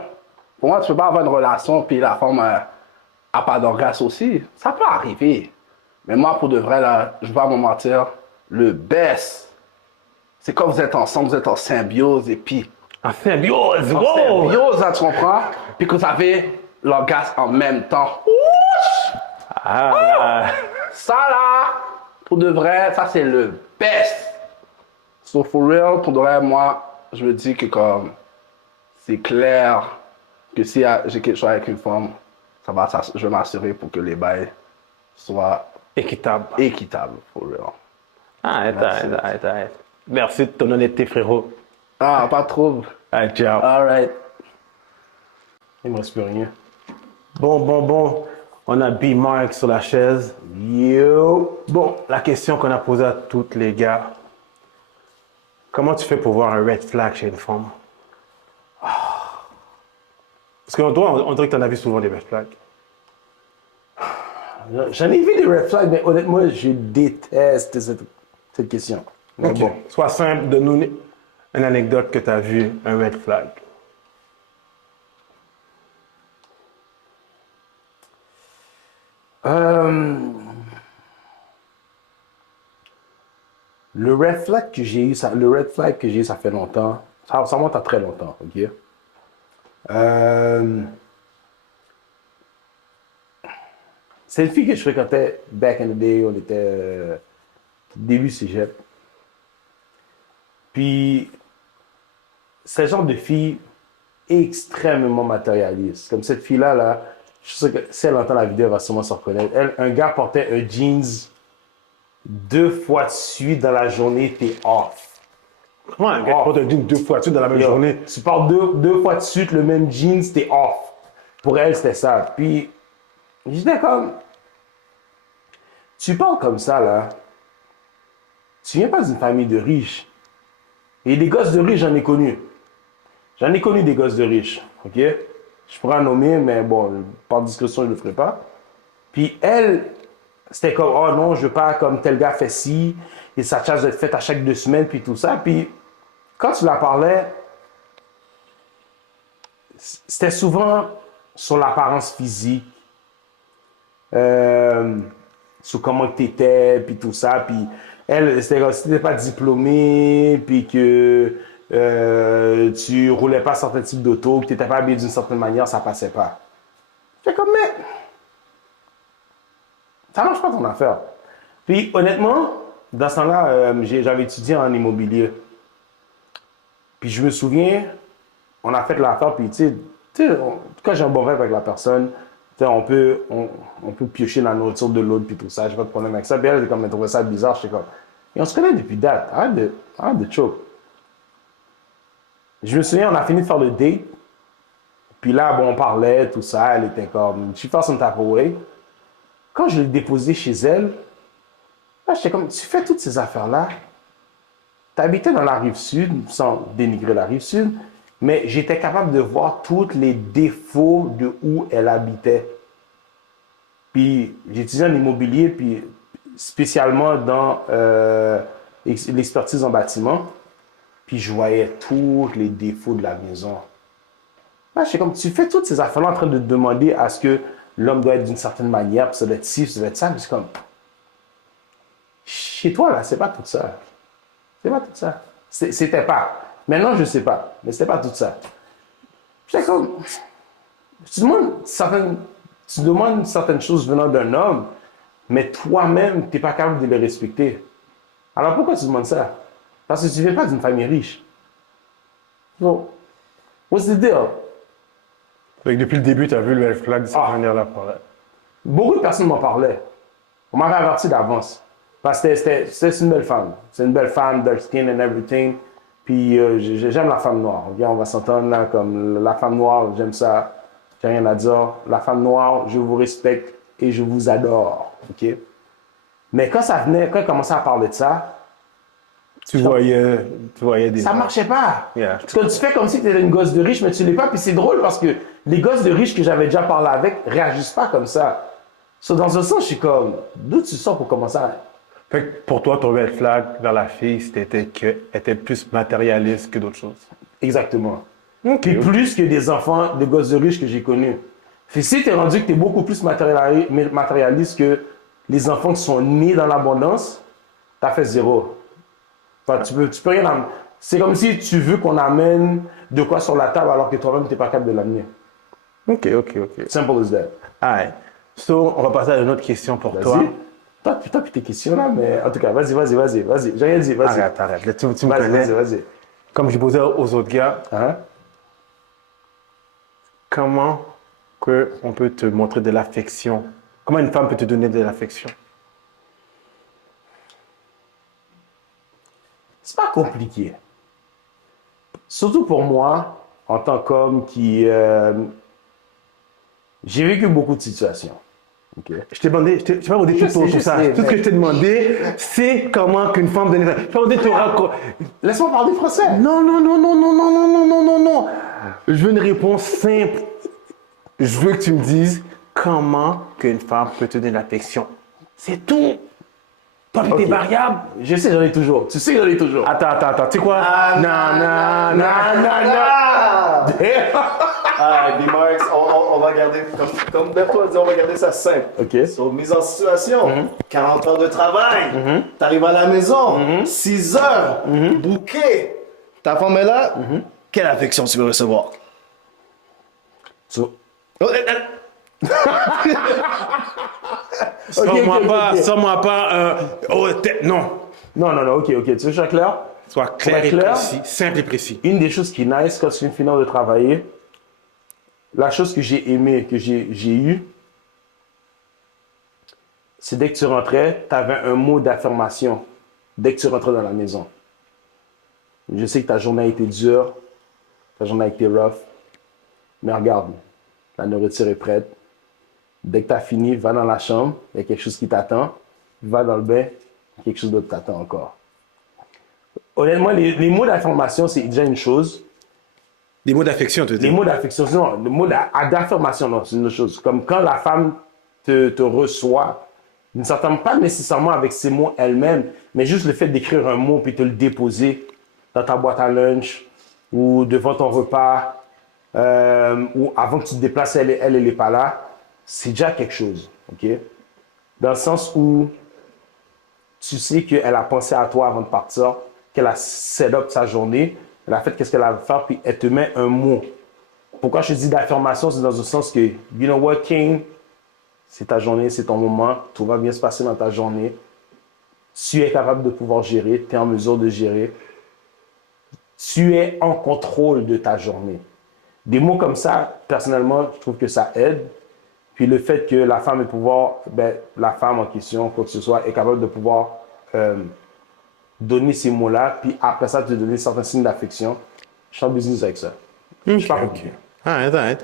Pour moi, tu peux pas avoir une relation puis la femme a pas d'orgasme aussi. Ça peut arriver. Mais moi, pour de vrai, là, je vais pas me mentir, le best, c'est quand vous êtes ensemble, vous êtes en symbiose et puis En symbiose, en wow! symbiose, là, tu comprends? Puis que vous avez l'orgasme en même temps. Ah, Ça là, pour de vrai, ça c'est le best. So for real, pour de vrai, moi, je me dis que comme c'est clair que si j'ai quelque chose avec une femme, je vais m'assurer pour que les bails soient équitable. équitables, for real. Arrête. Merci de ton honnêteté, frérot. Ah, pas trop. Allez, ciao. Alright. Il me reste plus rien. Bon. On a B-Mark sur la chaise. Yo! Bon, la question qu'on a posée à tous les gars. Comment tu fais pour voir un red flag chez une femme? Parce que toi, on dirait que tu en as vu souvent des red flags. J'en ai vu des red flags, mais honnêtement, je déteste cette question. Mais Ok. bon. Sois simple, donne-nous une anecdote que tu as vu, un red flag. Le red flag que j'ai eu, ça fait longtemps. Ça remonte à très longtemps, ok? C'est une fille que je fréquentais back in the day, on était début cégep. Puis, c'est le genre de fille extrêmement matérialiste. Comme cette fille-là, là, je suis sûr que si elle entend la vidéo, elle va sûrement se reconnaître. Un gars portait un jeans 2 fois de suite dans la journée, t'es off. Comment un gars porte un jean 2 fois dans la même Yo, journée? Tu portes deux fois de suite le même jeans, t'es off. Pour elle, c'était ça. Puis, j'étais comme, tu parles comme ça, là. Tu viens pas d'une famille de riches. Et des gosses de riches, j'en ai connu. J'en ai connu des gosses de riches, ok? Je pourrais en nommer, mais bon, par discrétion, je ne le ferai pas. Puis elle, c'était comme, oh non, je veux pas comme tel gars fait ci, et sa charge d'être faite à chaque 2 semaines, puis tout ça. Puis quand tu la parlais, c'était souvent sur l'apparence physique, sur comment tu étais, puis tout ça. Puis elle, c'était comme si tu n'étais pas diplômé, puis que tu roulais pas certains types d'auto, que tu n'étais pas habillé d'une certaine manière, ça passait pas. J'étais comme, mais ça marche pas ton affaire. Puis honnêtement, dans ce temps-là, j'avais étudié en immobilier. Puis je me souviens, on a fait l'affaire, puis tu sais, quand j'ai un bon rêve avec la personne, tu sais, on peut piocher dans la nourriture de l'autre, puis tout ça, j'ai pas de problème avec ça. Puis elle, comme elle trouvait ça bizarre, j'étais comme, et on se connaît depuis date, arrête de choke. Je me souviens, on a fini de faire le date, puis là, bon, on parlait, tout ça, elle était comme, she felt some type of way. Quand je l'ai déposé chez elle, là, j'étais comme, tu fais toutes ces affaires-là, tu habitais dans la rive sud, sans dénigrer la rive sud, mais j'étais capable de voir tous les défauts de où elle habitait. Puis j'étudiais en immobilier, puis spécialement dans l'expertise en bâtiment, puis je voyais tous les défauts de la maison. Là, j'étais comme, tu fais toutes ces affaires-là en train de demander à ce que l'homme doit être d'une certaine manière, puis ça doit être ci, ça doit être ça, puis c'est comme, chez toi, là, c'est pas tout ça. C'est pas tout ça. C'était pas. Maintenant, je sais pas, mais c'était pas tout ça. J'étais comme, tu demandes certaines choses venant d'un homme, mais toi-même, tu n'es pas capable de les respecter. Alors pourquoi tu demandes ça? Parce que tu ne viens pas d'une famille riche. So, what's the deal? Donc, depuis le début, tu as vu le red flag de cette manière-là. Beaucoup de personnes m'en parlaient. On m'avait averti d'avance. Parce que c'est une belle femme. C'est une belle femme, dark skin and everything. Puis j'aime la femme noire. Bien, on va s'entendre là, comme la femme noire, j'aime ça. J'ai rien à dire. La femme noire, je vous respecte et je vous adore. OK? Mais quand elle commençait à parler de ça, Tu voyais des... ça marchait pas. Yeah. Parce que tu fais comme si tu étais une gosse de riche, mais tu l'es pas. Puis c'est drôle parce que les gosses de riches que j'avais déjà parlé avec réagissent pas comme ça. So, dans un sens, je suis comme, d'où tu sors pour commencer à... Fait que pour toi, ton red flag vers la fille, c'était qu'elle était plus matérialiste que d'autres choses. Exactement. Puis plus que des enfants, des gosses de riches que j'ai connus. Fait si t'es rendu que t'es beaucoup plus matérialiste que les enfants qui sont nés dans l'abondance, tu as fait zéro. Enfin, tu peux rien amener. C'est comme si tu veux qu'on amène de quoi sur la table alors que toi-même, tu n'es pas capable de l'amener. Ok. Simple as that. Alright. So, on va passer à une autre question pour toi. Vas-y. Toi, puis tes questions là, mais en tout cas, vas-y. J'ai rien dit, vas-y. Arrête. Là, tu me connais. Vas-y. Comme je posais aux autres gars, Hein? comment on peut te montrer de l'affection? Comment une femme peut te donner de l'affection? C'est pas compliqué. Surtout pour moi, en tant qu'homme qui... j'ai vécu beaucoup de situations. Okay? Je t'ai pas demandé Je tout sais, ça. mais- Tout ce que je t'ai demandé, c'est comment qu'une femme donne... Je t'ai demandé de te raconter... Laisse-moi parler français. Non. Je veux une réponse simple. Je veux que tu me dises comment qu'une femme peut te donner de l'affection. C'est tout. Toi, Ok. tes variables. Je sais, j'en ai toujours. Tu sais que j'en ai toujours. Attends. Tu sais quoi? Non. Ah, B-Marx, on va garder, comme Bertrand dit, on va garder ça simple. OK. So, mise en situation, 40 heures de travail, t'arrives à la maison, 6 heures, bouquet, ta femme est là, quelle affection tu veux recevoir? So- Oh, Sors-moi pas. Non. Non, OK. Tu veux que je sois clair? Sois clair et Clair. précis. Simple et précis. Une des choses qui est nice quand tu viens de finir de travailler, la chose que j'ai aimée, que j'ai eue, c'est dès que tu rentrais, tu avais un mot d'affirmation dès que tu rentrais dans la maison. Je sais que ta journée a été dure, ta journée a été rough, mais regarde, la nourriture est prête. Dès que tu as fini, va dans la chambre, il y a quelque chose qui t'attend. Va dans le bain, quelque chose d'autre t'attend encore. Honnêtement, les mots d'affirmation, c'est déjà une chose. Des mots d'affection, tu Les dis. mots d'affection, non, le mot d'affirmation, non, c'est une autre chose. Comme quand la femme te reçoit, d'une certaine pas nécessairement avec ses mots elle-même, mais juste le fait d'écrire un mot puis te le déposer dans ta boîte à lunch ou devant ton repas ou avant que tu te déplaces, elle n'est pas là, c'est déjà quelque chose, ok? Dans le sens où tu sais qu'elle a pensé à toi avant de partir, qu'elle a set up sa journée, elle a fait qu'est-ce qu'elle a faire, puis elle te met un mot. Pourquoi je te dis d'affirmation, c'est dans le sens que, you know what, King, c'est ta journée, c'est ton moment, tout va bien se passer dans ta journée. Tu es capable de pouvoir gérer, tu es en mesure de gérer. Tu es en contrôle de ta journée. Des mots comme ça, personnellement, je trouve que ça aide. Puis le fait que la femme la femme en question, quoi que ce soit, est capable de pouvoir donner ces mots-là, puis après ça, te donner certains signes d'affection. Je suis en business avec ça. Je suis pas compliqué. Arrête.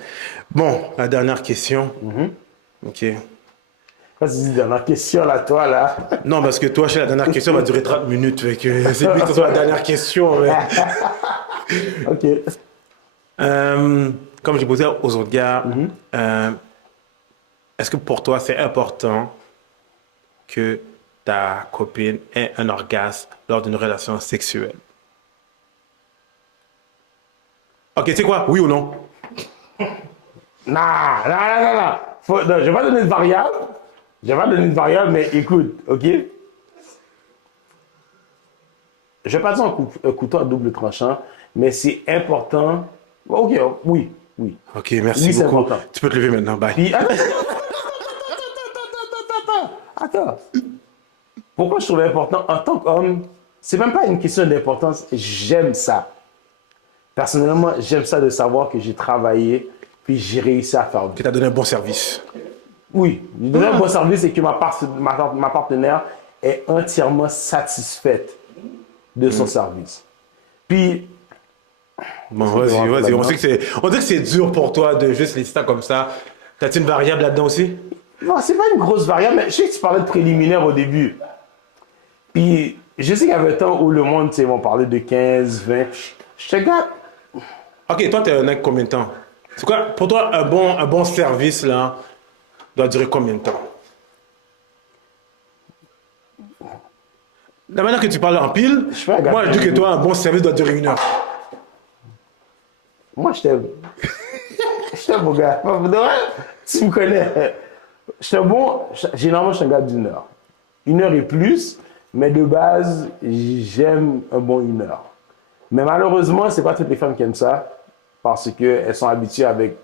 Bon, la dernière question. OK. Vas-y, dernière question, là, toi, là. Non, parce que toi, la dernière question va durer 30 minutes. Fait que c'est mieux que ce soit la dernière question. Mais... OK. Comme j'ai posé aux autres gars, est-ce que pour toi, c'est important que ta copine ait un orgasme lors d'une relation sexuelle? OK, tu sais quoi? Oui ou non? Non. Je vais pas donner de variable. Mais écoute, OK? Je vais pas dire un couteau à double tranchant, mais c'est important. OK, oui. OK, merci Oui, c'est beaucoup. important. Tu peux te lever maintenant. Bye. Puis, attends. Pourquoi je trouvais important en tant qu'homme, c'est même pas une question d'importance, j'aime ça. Personnellement, j'aime ça de savoir que j'ai travaillé, puis j'ai réussi à faire. Tu t'as donné un bon service. Oui, j'ai donné un bon service et que ma partenaire est entièrement satisfaite de son service. Puis, Bon, vas-y. On dit que c'est dur pour toi de juste laisser ça comme ça. T'as-tu une variable là-dedans aussi? non, c'est pas une grosse variable, mais je sais que tu parlais de préliminaire au début. Puis, je sais qu'il y avait un temps où le monde, tu sais, vont parler de 15, 20. Je te gâte. OK, toi, t'es un mec combien de temps? C'est quoi, pour toi, un bon service, là, doit durer combien de temps? La manière que tu parles en pile, fais un gars moi, je dis que toi, un bon service doit durer 1 heure. Moi, je t'aime. Je t'aime, mon gars. Tu me connais. Généralement, je suis un gars d'une heure. 1 heure et plus, mais de base, j'aime un bon 1 heure. Mais malheureusement, c'est pas toutes les femmes qui aiment ça, parce qu'elles sont habituées avec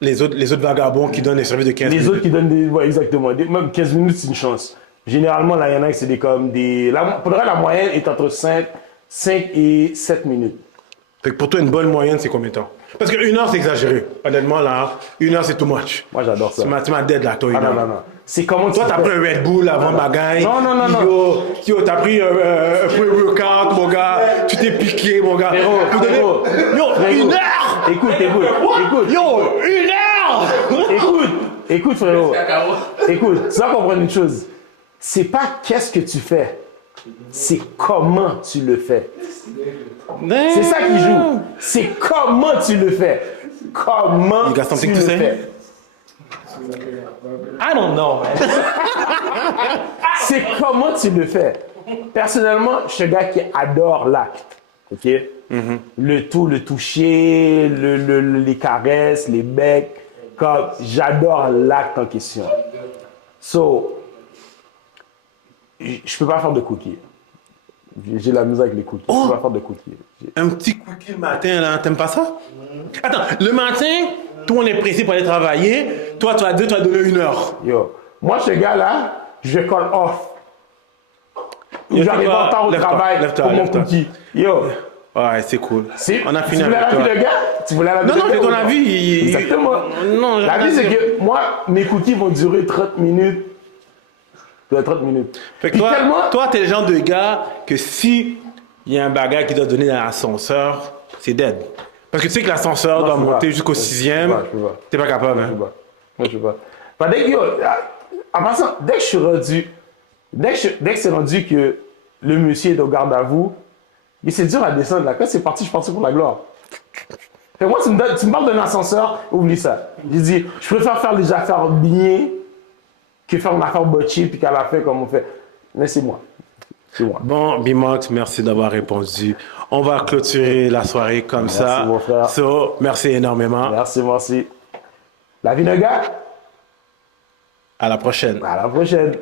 Les autres vagabonds qui donnent des services de 15 les minutes. autres qui donnent des. Ouais, exactement. Même 15 minutes, c'est une chance. Généralement, là, il y en a qui c'est comme des. Pour le reste, la moyenne est entre 5 et 7 minutes. Fait que pour toi, une bonne moyenne, c'est combien de temps? Parce que 1 heure, c'est exagéré. Honnêtement, là, 1 heure, c'est too much. Moi, j'adore ça. Tu m'as dead, là, toi, Ah une non, heure. non, non. C'est comment Toi, tu t'as fais. pris un Red Bull avant bagaille. Non. Yo, t'as pris un pre-workout, mon gars. Tu t'es piqué, mon gars. Frérot. Yo, 1 heure! Écoute. Yo, 1 heure! Écoute, frérot. Écoute, tu dois comprendre une chose. C'est pas qu'est-ce que tu fais, c'est comment tu le fais. C'est ça qui joue. C'est comment tu le fais. Comment You got something tu to le say? fais. I don't know, man. C'est comment tu le fais. Personnellement, je suis un gars qui adore l'acte. OK? Le toucher, les caresses, les becs. Comme, j'adore l'acte en question. So, je peux pas faire de cookies. J'ai la misère avec les cookies. Je peux pas faire de cookies. Un petit cookie le matin, là, t'aimes pas ça? Attends, le matin, toi, on est pressé pour aller travailler. Toi, tu vas donner 1 heure. Yo, moi, ce gars-là, je call off. Yo, J'arrive en retard au lève-toi, travail lève-toi, pour mon lève-toi. cookie. Yo, Ouais, c'est cool. On a fini tu voulais avec la vie toi. de gars? Tu voulais la vie Non, de non, gars j'ai ton ou non? avis. Exactement. Non, j'ai La rien vie, à c'est dire. que moi, mes cookies vont durer 30 minutes. 30 minutes. Fait que Puis toi, t'es le genre de gars que si il y a un bagage qui doit donner dans l'ascenseur, c'est dead. Parce que tu sais que l'ascenseur Non, doit je peux monter pas. jusqu'au Je 6e. peux pas. T'es pas capable, Je hein? sais pas. Moi, je sais pas. Enfin, en passant, dès que je suis rendu, dès que c'est rendu que le monsieur est au garde à vous, et c'est dur à descendre là. Quand c'est parti, je suis parti pour la gloire. Fait que moi, tu me parles d'un ascenseur, oublie ça. Je dis, je préfère faire les affaires bien que faire une affaire botchée puis qu'à la fin, comme on fait. Mais c'est moi. C'est moi. Bon, Bimox, merci d'avoir répondu. On va clôturer la soirée comme ça. mon frère. So, merci énormément. Merci. La vie de gars, À la prochaine. à la prochaine.